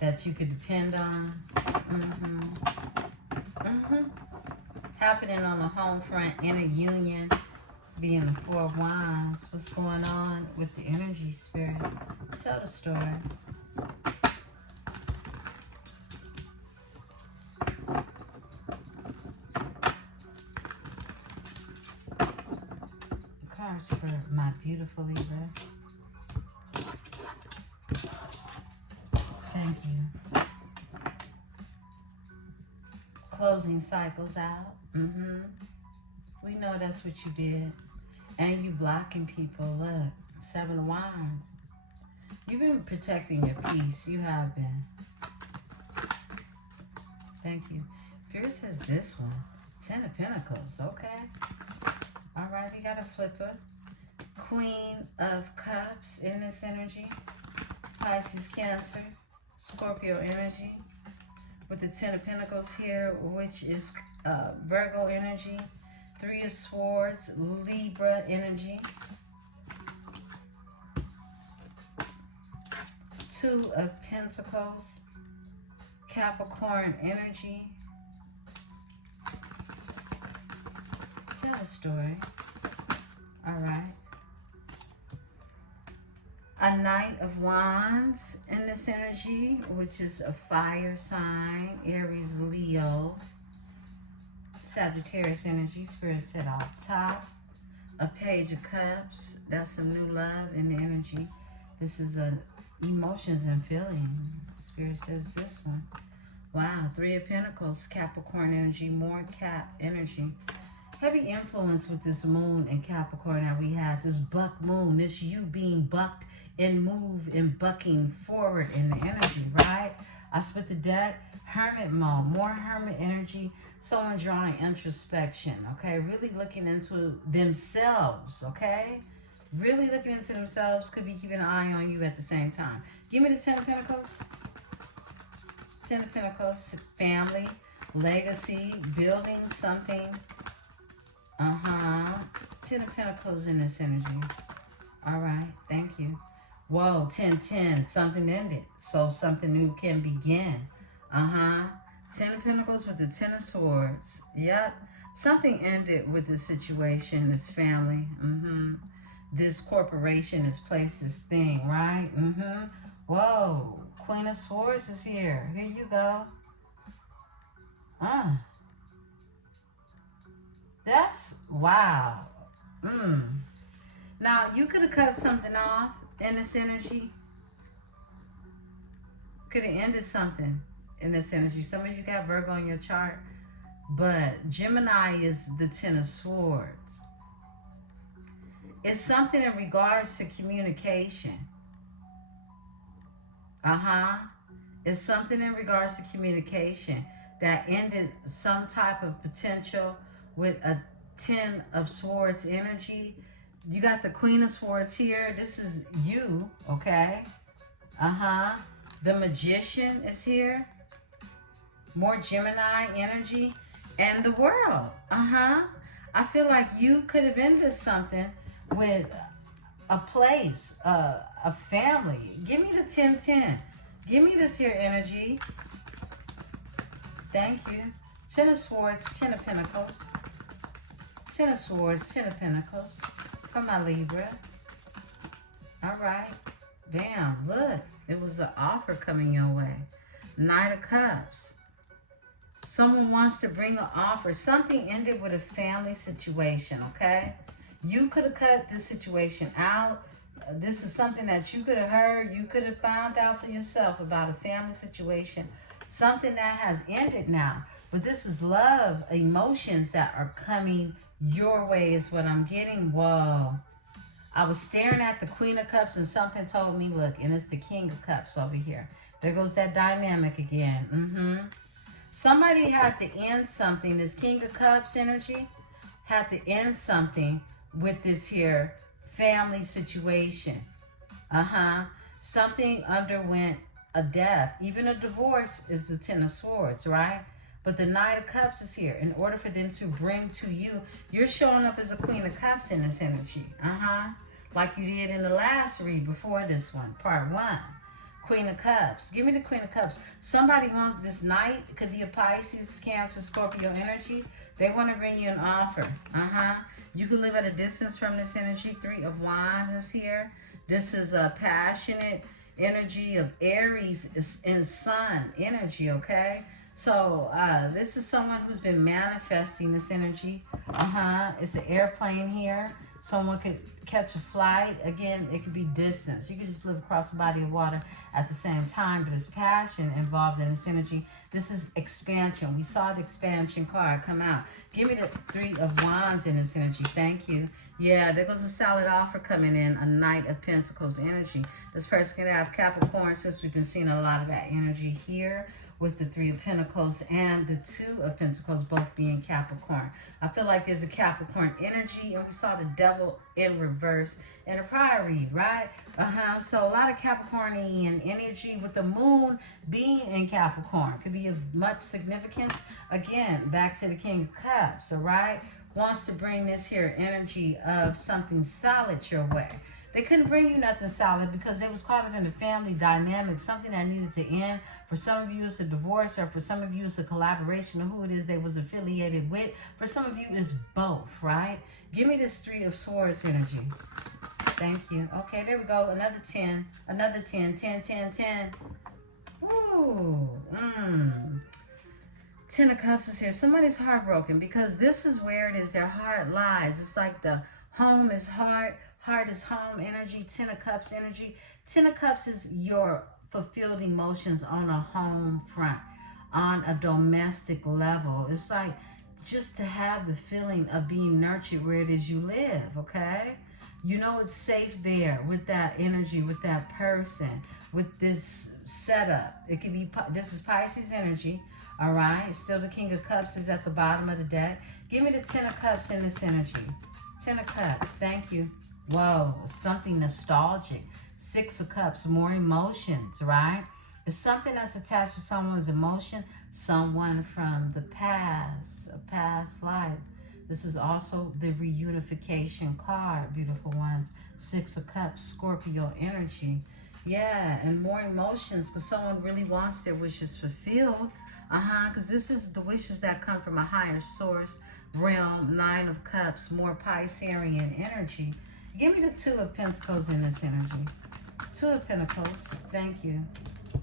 that you could depend on. Happening on the home front in a union, being the Four of Wands. What's going on with the energy, Spirit? Tell the story. Cards for my beautiful Libra. Thank you. Closing cycles out. We know that's what you did. And you blocking people. Look, Seven of Wands. You've been protecting your peace. You have been. Thank you. Spirit says this one. Ten of Pentacles. Okay. All right, we got a flipper. Queen of Cups in this energy. Pisces, Cancer, Scorpio energy. With the Ten of Pentacles here, which is Virgo energy. Three of Swords, Libra energy. Two of Pentacles, Capricorn energy. Tell a story. All right. A Knight of Wands in this energy, which is a fire sign. Aries, Leo, Sagittarius energy. Spirit said off top. A Page of Cups. That's some new love in the energy. This is emotions and feelings. Spirit says this one. Wow. Three of Pentacles. Capricorn energy. More Cap energy. Heavy influence with this moon in Capricorn that we have. This buck moon. This you being bucked and move and bucking forward in the energy, right? I split the deck. Hermit mode. More hermit energy. Someone drawing introspection, okay? Really looking into themselves, okay? Really looking into themselves. Could be keeping an eye on you at the same time. Give me the Ten of Pentacles. Ten of Pentacles. Family. Legacy. Building something. Ten of Pentacles in this energy. All right. Thank you. Whoa. 10-10. Something ended. So something new can begin. Ten of Pentacles with the Ten of Swords. Yep. Something ended with this situation, this family. This corporation, this place, this thing, right? Whoa. Queen of Swords is here. Here you go. That's, wow. Now, you could have cut something off in this energy. Could have ended something in this energy. Some of you got Virgo in your chart, but Gemini is the Ten of Swords. It's something in regards to communication. It's something in regards to communication that ended some type of potential with a Ten of Swords energy. You got the Queen of Swords here. This is you, okay? The Magician is here. More Gemini energy. And the World. I feel like you could have ended something with a place, a family. Give me the 10-10. Give me this here energy. Thank you. Ten of Swords, Ten of Pentacles. Ten of Swords, Ten of Pentacles. For my Libra. All right. Damn, look. It was an offer coming your way. Knight of Cups. Someone wants to bring an offer. Something ended with a family situation, okay? You could have cut this situation out. This is something that you could have heard. You could have found out for yourself about a family situation. Something that has ended now. But this is love, emotions that are coming your way is what I'm getting. Whoa. I was staring at the Queen of Cups and something told me, look, and it's the King of Cups over here. There goes that dynamic again. Somebody had to end something. This King of Cups energy had to end something with this here family situation. Something underwent a death. Even a divorce is the Ten of Swords, right? But the Knight of Cups is here. In order for them to bring to you, you're showing up as a Queen of Cups in this energy. Like you did in the last read before this one, part 1. Queen of Cups. Give me the Queen of Cups. Somebody wants this Knight. It could be a Pisces, Cancer, Scorpio energy. They want to bring you an offer. You can live at a distance from this energy. Three of Wands is here. This is a passionate energy of Aries and Sun energy, okay? So this is someone who's been manifesting this energy. It's an airplane here. Someone could catch a flight. Again, it could be distance. You could just live across a body of water at the same time, but it's passion involved in this energy. This is expansion. We saw the expansion card come out. Give me the Three of Wands in this energy. Thank you. Yeah, there goes a solid offer coming in. A Knight of Pentacles energy. This person can have Capricorn, since we've been seeing a lot of that energy here with the Three of Pentacles and the Two of Pentacles both being Capricorn. I feel like there's a Capricorn energy, and we saw the Devil in reverse in a prior read, right? So a lot of Capricornian energy with the Moon being in Capricorn could be of much significance. Again, back to the King of Cups, all right? Wants to bring this here energy of something solid your way. They couldn't bring you nothing solid because they was caught up in the family dynamic, something that needed to end. For some of you, it's a divorce, or for some of you, it's a collaboration of who it is they was affiliated with. For some of you, it's both, right? Give me this 3 of Swords energy. Thank you. Okay, there we go. Another 10. Another 10. 10, 10, 10. Ooh. 10 of Cups is here. Somebody's heartbroken because this is where it is. Their heart lies. It's like the home is heart. Heart is home energy. 10 of Cups energy. 10 of Cups is your fulfilled emotions on a home front, on a domestic level. It's like just to have the feeling of being nurtured where it is you live, okay? You know it's safe there with that energy, with that person, with this setup. It could be, this is Pisces energy, all right? Still the King of Cups is at the bottom of the deck. Give me the 10 of Cups in this energy. 10 of Cups, thank you. Whoa, something nostalgic. 6 of Cups, more emotions, right? It's something that's attached to someone's emotion, someone from the past, a past life. This is also the reunification card, beautiful ones. 6 of Cups, Scorpio energy. Yeah, and more emotions because someone really wants their wishes fulfilled. Because this is the wishes that come from a higher source, realm. 9 of Cups, more Piscean energy. Give me the 2 of Pentacles in this energy. 2 of Pentacles, thank you.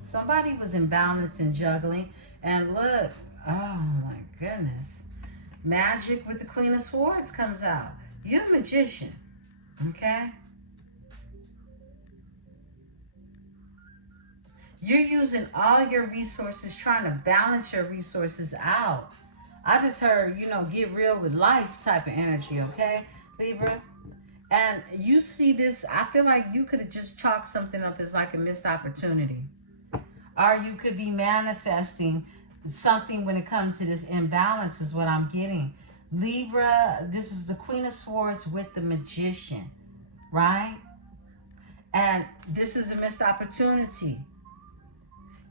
Somebody was imbalanced and juggling. And look, oh my goodness. Magic with the Queen of Swords comes out. You're a magician, okay? You're using all your resources, trying to balance your resources out. I just heard, you know, get real with life type of energy, okay, Libra? And you see this, I feel like you could have just chalked something up as like a missed opportunity. Or you could be manifesting something when it comes to this imbalance is what I'm getting. Libra, this is the Queen of Swords with the Magician, right? And this is a missed opportunity.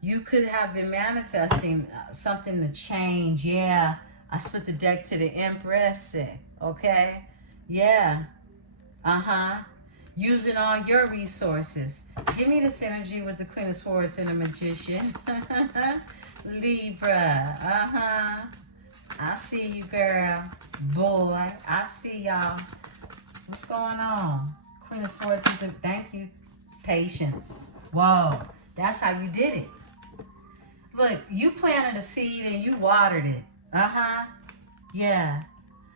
You could have been manifesting something to change. Yeah, I split the deck to the Empresse, okay? Yeah, using all your resources. Give me this energy with the Queen of Swords and the Magician. Libra, I see you, girl. Boy, I see y'all. What's going on? Queen of Swords with the, thank you, patience. Whoa, that's how you did it. Look, you planted a seed and you watered it. Yeah.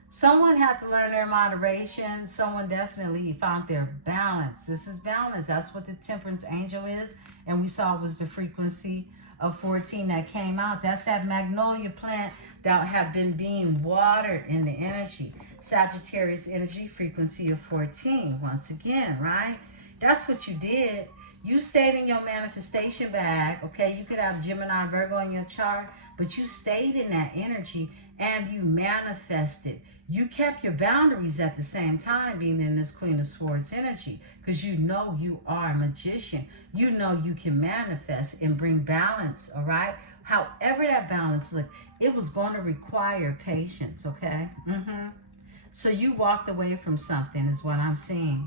Someone had to learn their moderation. Someone definitely found their balance. This is balance. That's what the Temperance Angel is. And we saw was the frequency of 14 that came out. That's that magnolia plant that have been being watered in the energy. Sagittarius energy, frequency of 14. Once again, right? That's what you did. You stayed in your manifestation bag, okay? You could have Gemini, Virgo in your chart, but you stayed in that energy and you manifested. You kept your boundaries at the same time being in this Queen of Swords energy because you know you are a magician. You know you can manifest and bring balance, all right? However that balance looked, it was going to require patience, okay? So you walked away from something is what I'm seeing.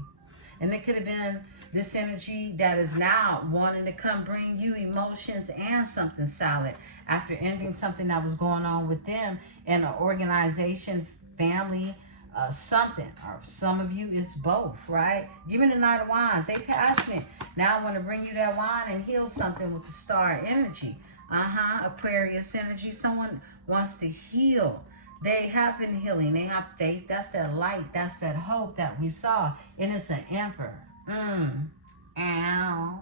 And it could have been this energy that is now wanting to come bring you emotions and something solid after ending something that was going on with them in an organization, family, something. Or some of you, it's both, right? Give me the Knight of Wands. They passionate. Now I want to bring you that wine and heal something with the star energy. Aquarius energy. Someone wants to heal. They have been healing. They have faith. That's that light. That's that hope that we saw. And it's an Emperor. Ow.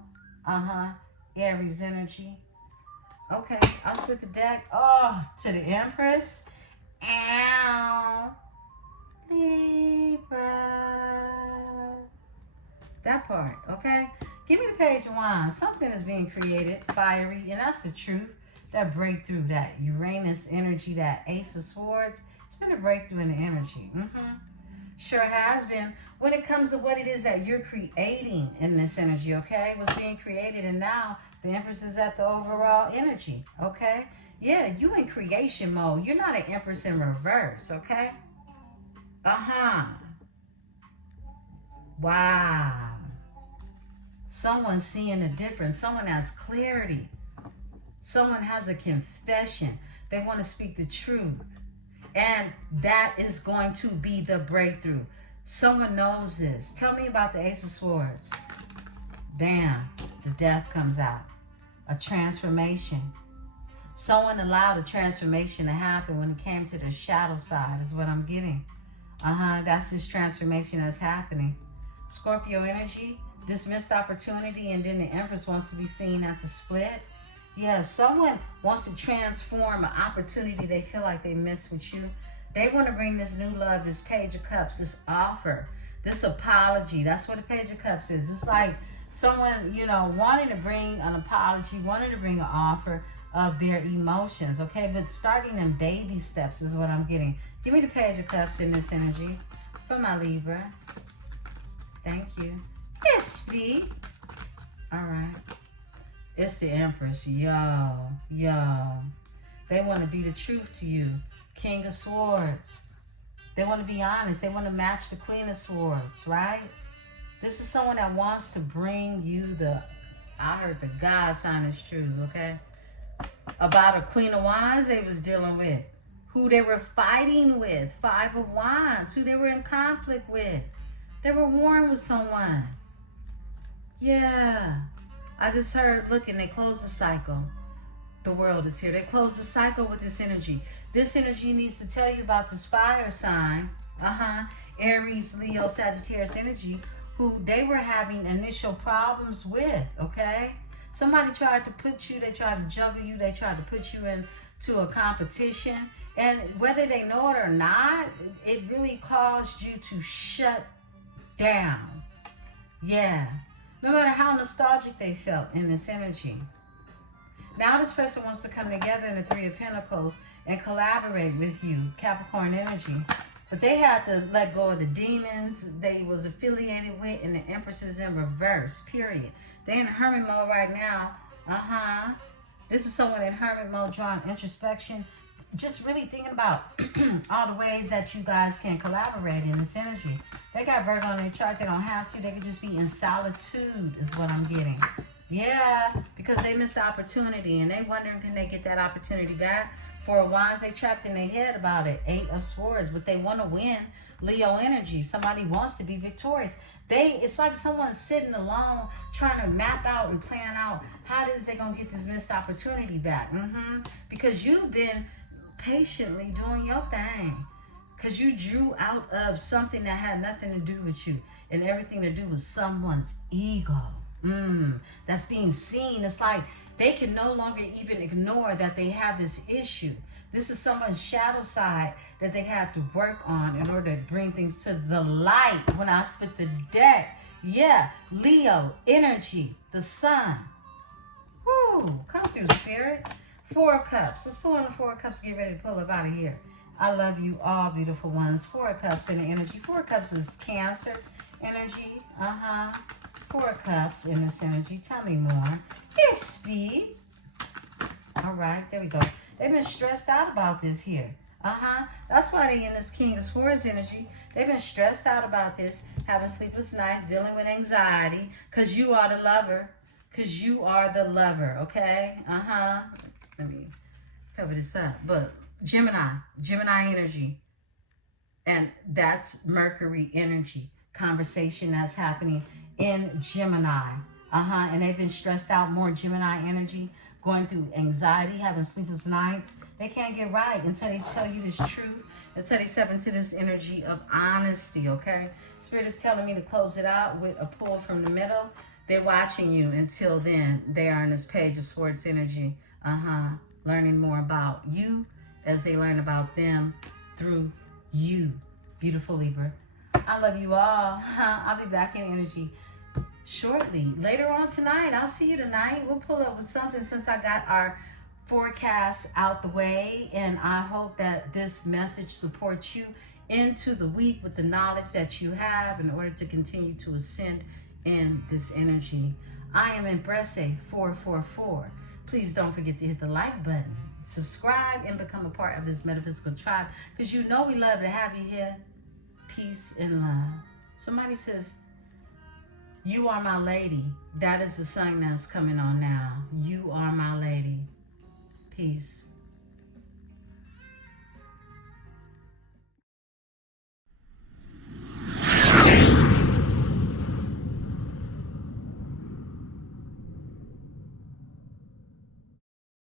Aries energy. Okay, I'll split the deck. Oh, to the Empress. Ow. Libra. That part, okay? Give me the Page of Wands. Something is being created, fiery, and that's the truth. That breakthrough, that Uranus energy, that Ace of Swords. It's been a breakthrough in the energy. Sure has been. When it comes to what it is that you're creating in this energy, okay? What's being created, and now the Empress is at the overall energy, okay? Yeah, you in creation mode. You're not an Empress in reverse, okay? Wow. Someone's seeing a difference. Someone has clarity. Someone has a confession. They want to speak the truth. And that is going to be the breakthrough. Someone knows this. Tell me about the Ace of Swords. Bam. The Death comes out. A transformation. Someone allowed a transformation to happen when it came to the shadow side is what I'm getting. That's this transformation that's happening. Scorpio energy, this missed opportunity, and then the Empress wants to be seen at the split. Yeah, someone wants to transform an opportunity they feel like they missed with you. They want to bring this new love, this Page of Cups, this offer, this apology. That's what the Page of Cups is. It's like someone, you know, wanting to bring an apology, wanting to bring an offer of their emotions, okay? But starting in baby steps is what I'm getting. Give me the Page of Cups in this energy for my Libra. Thank you. Yes, please. All right. It's the Empress. Yo. They want to be the truth to you. King of Swords. They want to be honest. They want to match the Queen of Swords, right? This is someone that wants to bring you I heard the God's honest truth, okay? About a Queen of Wands they was dealing with. Who they were fighting with. Five of Wands. Who they were in conflict with. They were warring with someone. Yeah. I just heard, look, and they closed the cycle. The world is here. They closed the cycle with this energy. This energy needs to tell you about this fire sign. Aries, Leo, Sagittarius energy, who they were having initial problems with, okay? Somebody tried to put you, they tried to juggle you, they tried to put you into a competition. And whether they know it or not, it really caused you to shut down. Yeah. No matter how nostalgic they felt in this energy. Now this person wants to come together in the Three of Pentacles and collaborate with you, Capricorn energy. But they had to let go of the demons they was affiliated with, and the Empress is in reverse, period. They're in hermit mode right now. This is someone in hermit mode, drawing introspection, just really thinking about all the ways that you guys can collaborate in this energy. They got Virgo on their chart. They don't have to. They could just be in solitude is what I'm getting. Yeah, because they missed the opportunity and they wondering, can they get that opportunity back? Four of Wands, they trapped in their head about it. Eight of Swords, but they want to win. Leo energy. Somebody wants to be victorious. It's like someone's sitting alone trying to map out and plan out how it is they're going to get this missed opportunity back. Because you've been patiently doing your thing. Because you drew out of something that had nothing to do with you and everything to do with someone's ego. That's being seen. It's like they can no longer even ignore that they have this issue. This is someone's shadow side that they had to work on in order to bring things to the light. When I split the deck, yeah, Leo energy, the sun. Woo, come through, Spirit. Four of Cups. Let's pull on the Four of Cups. Get ready to pull up out of here. I love you all, beautiful ones. Four of Cups in the energy. Four of Cups is Cancer energy. Four of Cups in this energy. Tell me more. Yes, speed. All right, there we go. They've been stressed out about this here. That's why they in this King of Swords energy. They've been stressed out about this, having sleepless nights, dealing with anxiety, because you are the lover. Because you are the lover, okay? Let me cover this up. But Gemini energy. And that's Mercury energy. Conversation that's happening in Gemini. And they've been stressed out, more Gemini energy, going through anxiety, having sleepless nights. They can't get right until they tell you this truth, until they step into this energy of honesty, okay? Spirit is telling me to close it out with a pull from the middle. They're watching you. Until then, they are in this Page of Swords energy. Learning more about you as they learn about them through you. Beautiful Libra. I love you all. I'll be back in energy shortly. Later on tonight. I'll see you tonight. We'll pull up with something since I got our forecast out the way. And I hope that this message supports you into the week with the knowledge that you have in order to continue to ascend in this energy. I am Empresse 444. Please don't forget to hit the like button, subscribe, and become a part of this metaphysical tribe, because you know we love to have you here. Peace and love. Somebody says, You are my lady. That is the song that's coming on now. You are my lady. Peace.